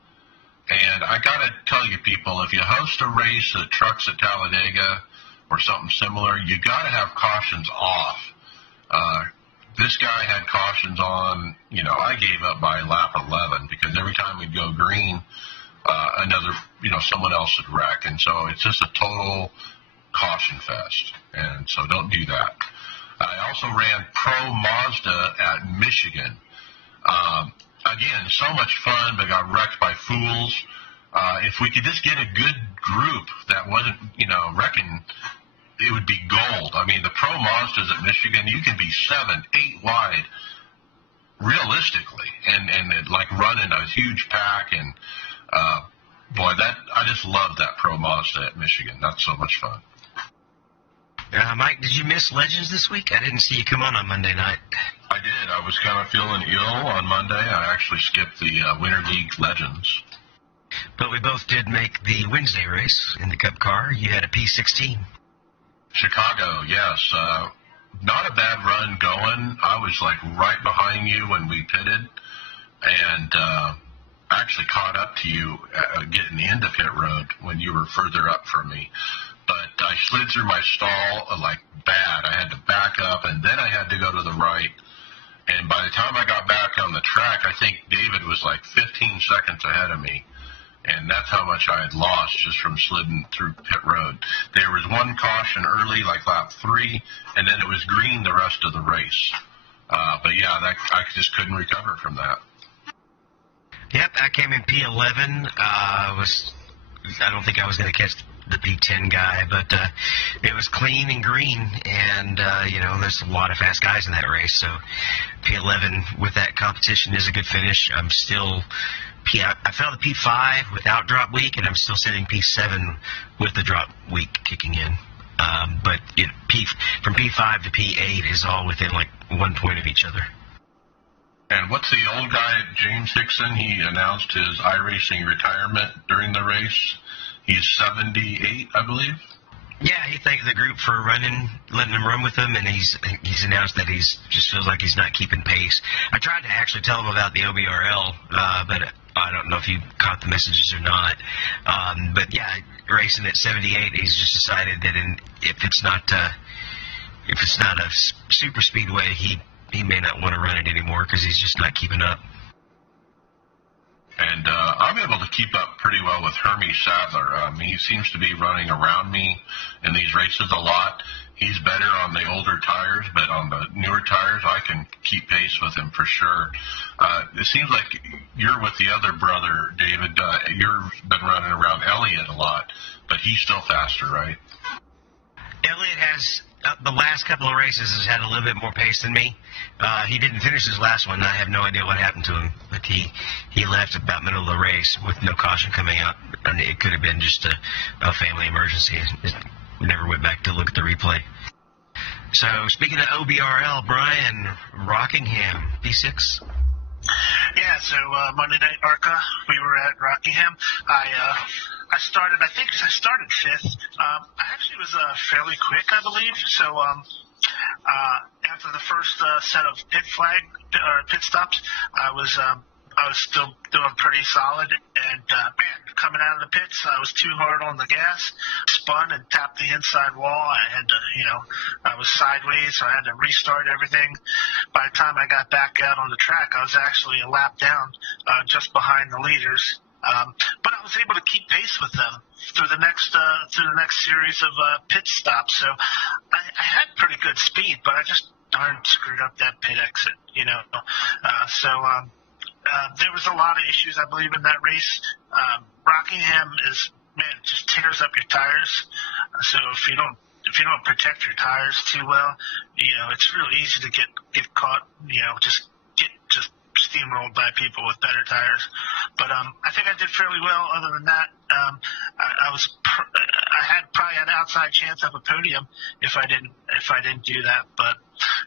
And I got to tell you, people, if you host a race at Trucks at Talladega or something similar, you got to have cautions off. This guy had cautions on. I gave up by lap 11 because every time we'd go green, someone else would wreck. And so it's just a total caution fest. And so don't do that. I also ran Pro Mazda at Michigan. Again, so much fun, but got wrecked by fools. If we could just get a good group that wasn't, wrecking, it would be gold. I mean, the Pro Mazdas at Michigan, you can be 7, 8 wide, realistically, and like running a huge pack. And Boy, I just love that Pro Mazda at Michigan. That's so much fun. Mike, did you miss Legends this week? I didn't see you come on Monday night. I did. I was kind of feeling ill on Monday. I actually skipped the Winter League Legends. But we both did make the Wednesday race in the Cup car. You had a P16. Chicago, yes. Not a bad run going. I was like right behind you when we pitted, and actually caught up to you getting into pit road when you were further up from me. But I slid through my stall like bad. I had to back up, and then I had to go to the right. And by the time I got back on the track, I think David was like 15 seconds ahead of me. And that's how much I had lost just from sliding through pit road. There was one caution early, like lap 3, and then it was green the rest of the race. But yeah, I just couldn't recover from that. Yep, I came in P11. I don't think I was going to catch the P10 guy, but it was clean and green, and there's a lot of fast guys in that race. So P11 with that competition is a good finish. I'm still I fell to P5 without drop week, and I'm still sitting P7 with the drop week kicking in. But from P5 to P8 is all within like 1 point of each other. And what's the old guy, James Hickson? He announced his iRacing retirement during the race. He's 78, I believe. Yeah, he thanked the group for letting him run with him, and he's announced that he's just feels like he's not keeping pace. I tried to actually tell him about the OBRL, but I don't know if you caught the messages or not. But yeah, racing at 78, he's just decided that if it's not a super speedway, he may not want to run it anymore because he's just not keeping up. And I'm able to keep up pretty well with Hermie Sadler. He seems to be running around me in these races a lot. He's better on the older tires, but on the newer tires, I can keep pace with him for sure. It seems like you're with the other brother, David. You've been running around Elliott a lot, but he's still faster, right? Elliott has the last couple of races has had a little bit more pace than me. He didn't finish his last one. I have no idea what happened to him, but he left about middle of the race with no caution coming out. And it could have been just a family emergency. We never went back to look at the replay. So speaking of OBRL, Brian Rockingham, P6. Yeah, so Monday Night ARCA, we were at Rockingham. I started 5th. I actually was fairly quick, I believe. So after the first set of pit stops, I was still doing pretty solid. And coming out of the pits, I was too hard on the gas, spun and tapped the inside wall. I had to, I was sideways, so I had to restart everything. By the time I got back out on the track, I was actually a lap down, just behind the leaders. But I was able to keep pace with them through the next series of pit stops. So I had pretty good speed, but I just darn screwed up that pit exit, there was a lot of issues, I believe, in that race. Rockingham just tears up your tires. So if you don't protect your tires too well, it's really easy to get caught, just steamrolled by people with better tires. But I think I did fairly well. Other than that, I had probably an outside chance of a podium if I didn't do that. But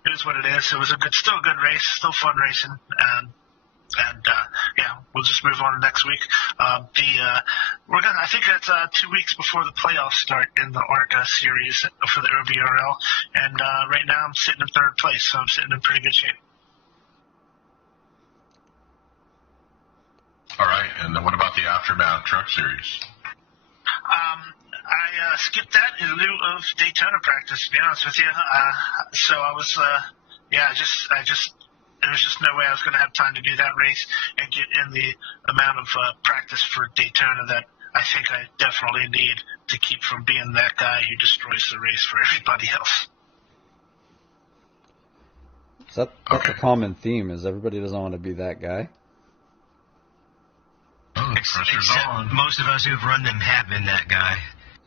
it is what it is. It was still a good race, still fun racing. We'll just move on to next week. I think that's 2 weeks before the playoffs start in the ARCA series for the OBRL. And right now I'm sitting in 3rd place, so I'm sitting in pretty good shape. All right, and then what about the Aftermath Truck Series? I skipped that in lieu of Daytona practice, to be honest with you. So I was, there was just no way I was going to have time to do that race and get in the amount of practice for Daytona that I think I definitely need to keep from being that guy who destroys the race for everybody else. So that's a common theme, is everybody doesn't want to be that guy. Except most of us who've run them have been that guy.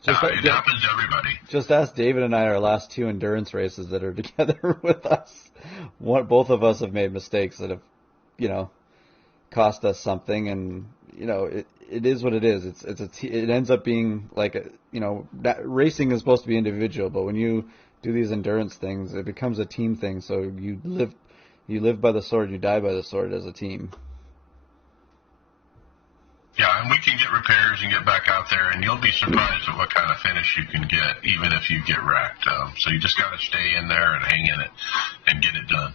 It happens to everybody. Just ask David and I our last 2 endurance races that are together with us. Both of us have made mistakes that have, cost us something, and it is what it is. It ends up being like that racing is supposed to be individual, but when you do these endurance things, it becomes a team thing. So you live by the sword, you die by the sword as a team. Yeah, and we can get repairs and get back out there, and you'll be surprised at what kind of finish you can get, even if you get wrecked. So you just got to stay in there and hang in it and get it done.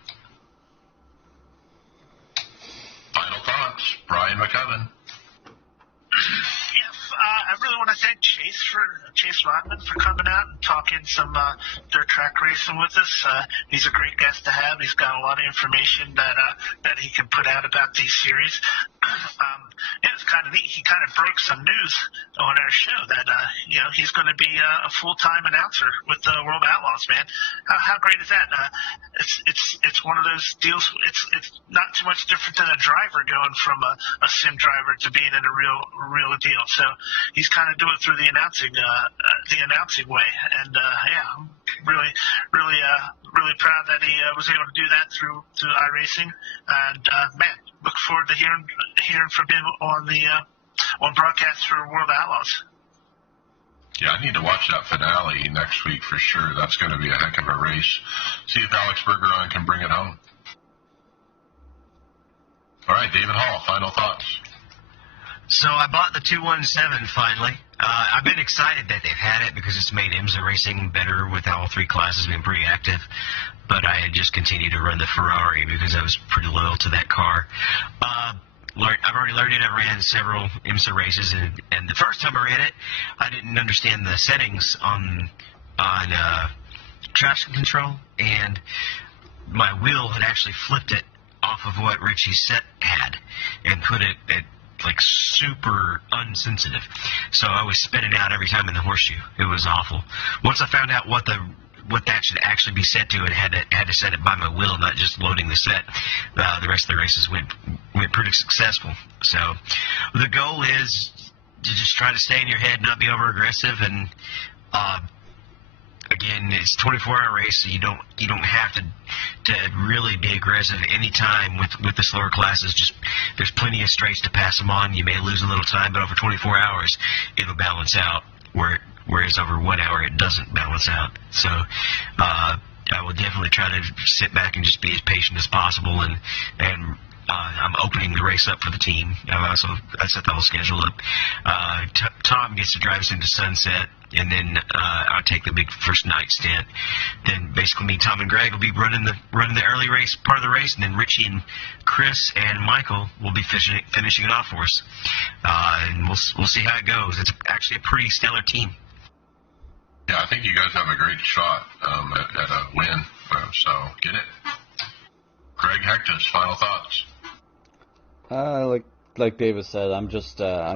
Final thoughts, Brian McCubbin. Yes, I really want to thank Chase Rodman for coming out and talking some dirt track racing with us. He's a great guest to have. He's got a lot of information that he can put out about these series. It's kind of neat. He kind of broke some news on our show that he's going to be a full-time announcer with the World Outlaws. Man, how great is that? It's one of those deals. It's not too much different than a driver going from a sim driver to being in a real deal. So he's kind of doing it through the announcing way. And I'm really proud that he was able to do that through iRacing. And man, look forward to hearing from him on broadcast for World Outlaws. Yeah, I need to watch that finale next week for sure. That's going to be a heck of a race. See if Alex Bergeron can bring it home. All right, David Hall, final thoughts. So I bought the 217 finally. I've been excited that they've had it because it's made IMSA racing better with all three classes being pretty active. But I had just continued to run the Ferrari because I was pretty loyal to that car. I've already learned it. I ran several IMSA races, and the first time I ran it, I didn't understand the settings on traction control, and my wheel had actually flipped it off of what Richie's set had and put it at like super unsensitive. So I was spinning out every time in the horseshoe. It was awful. Once I found out what that should actually be set to, and had to set it by my wheel, not just loading the set. The rest of the races went pretty successful. So the goal is to just try to stay in your head, not be over aggressive, and again, it's a 24-hour race, so you don't have to really be aggressive any time with the slower classes. Just there's plenty of straights to pass them on. You may lose a little time, but over 24 hours, it'll balance out. Whereas over 1 hour, it doesn't balance out. So I will definitely try to sit back and just be as patient as possible. And I'm opening the race up for the team. I set the whole schedule up. Tom gets to drive us into sunset, and then I'll take the big first night stint. Then basically me, Tom, and Greg will be running the early race part of the race, and then Richie and Chris and Michael will be finishing it off for us. And we'll see how it goes. It's actually a pretty stellar team. Yeah, I think you guys have a great shot at a win. So get it. Greg Hectus, final thoughts. Like David said, I'm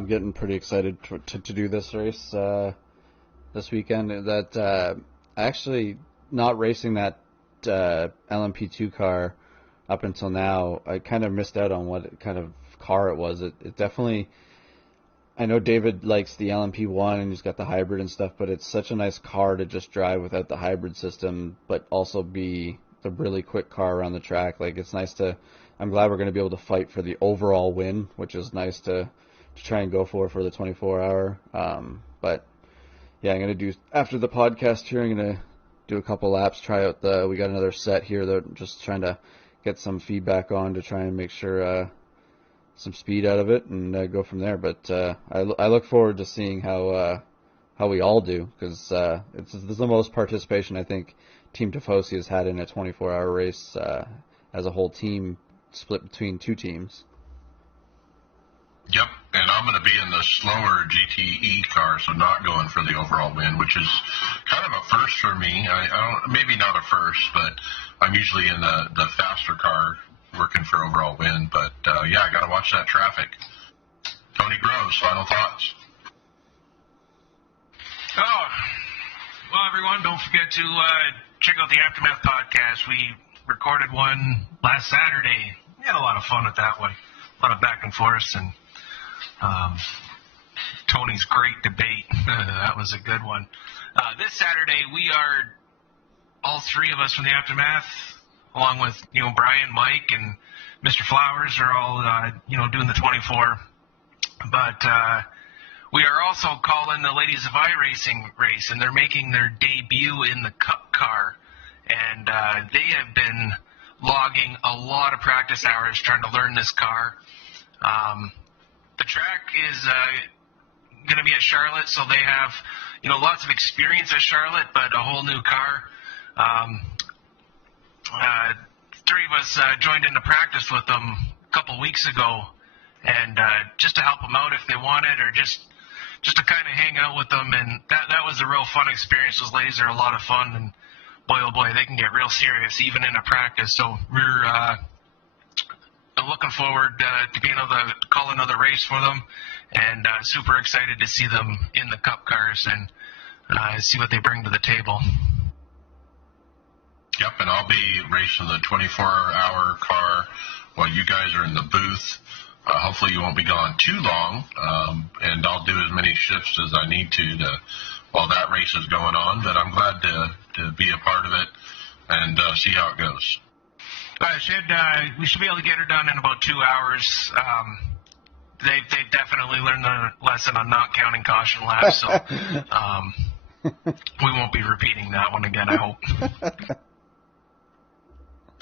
getting pretty excited to do this race this weekend. That actually not racing that LMP2 car up until now, I kind of missed out on what kind of car it was. It definitely. I know David likes the LMP1 and he's got the hybrid and stuff, but it's such a nice car to just drive without the hybrid system, but also be the really quick car around the track. Like, it's nice to. I'm glad we're going to be able to fight for the overall win, which is nice to try and go for the 24-hour. But yeah, I'm going to do after the podcast here. I'm going to do a couple laps, try out we got another set here that I'm just trying to get some feedback on to try and make sure some speed out of it and go from there. But I look forward to seeing how we all do, because it's the most participation I think Team Tifosi has had in a 24-hour race as a whole team, split between two teams. Yep, and I'm going to be in the slower GTE car, so not going for the overall win, which is kind of a first for me. I don't, maybe not a first, but I'm usually in the faster car working for overall win. But yeah, I got to watch that traffic. Tony Groves, final thoughts. Oh, well, everyone, don't forget to check out the Aftermath podcast. We recorded one last Saturday. We had a lot of fun with that one. A lot of back and forth, and Tony's great debate. That was a good one. This Saturday, we are, all three of us from the Aftermath, along with, Brian, Mike, and Mr. Flowers, are all, doing the 24. But we are also calling the Ladies of iRacing race, and they're making their debut in the Cup car. And they have been logging a lot of practice hours trying to learn this car. The track is going to be at Charlotte, so they have, lots of experience at Charlotte, but a whole new car. Three of us joined into practice with them a couple weeks ago, and just to help them out if they wanted, or just to kind of hang out with them, and that was a real fun experience. Those ladies are a lot of fun, and boy, oh boy, they can get real serious even in a practice. So we're looking forward to being able to call another race for them, and super excited to see them in the Cup cars and see what they bring to the table. Yep, and I'll be racing the 24-hour car while you guys are in the booth. Hopefully you won't be gone too long, and I'll do as many shifts as I need to while that race is going on. But I'm glad to be a part of it and see how it goes. We should be able to get her done in about 2 hours. They've definitely learned the lesson on not counting caution laps, so we won't be repeating that one again, I hope.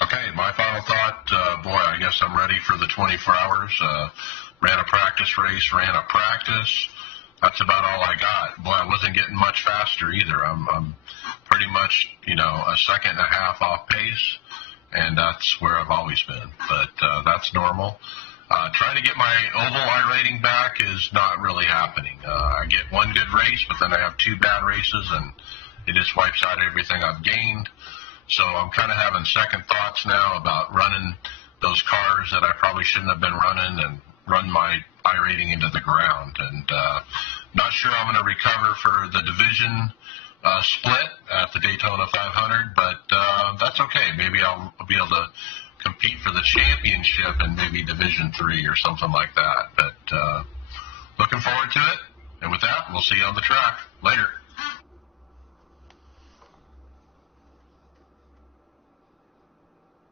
Okay, my final thought, I guess I'm ready for the 24 hours. Ran a practice race, ran a practice. That's about all I got. Boy, I wasn't getting much faster either. I'm pretty much, a second and a half off pace, and that's where I've always been. But that's normal. Trying to get my oval iRating back is not really happening. I get one good race, but then I have 2 bad races, and it just wipes out everything I've gained. So I'm kind of having second thoughts now about running those cars that I probably shouldn't have been running and run my iRating into the ground. And not sure I'm going to recover for the division split at the Daytona 500, but that's okay. Maybe I'll be able to compete for the championship in maybe Division 3 or something like that. But looking forward to it. And with that, we'll see you on the track later.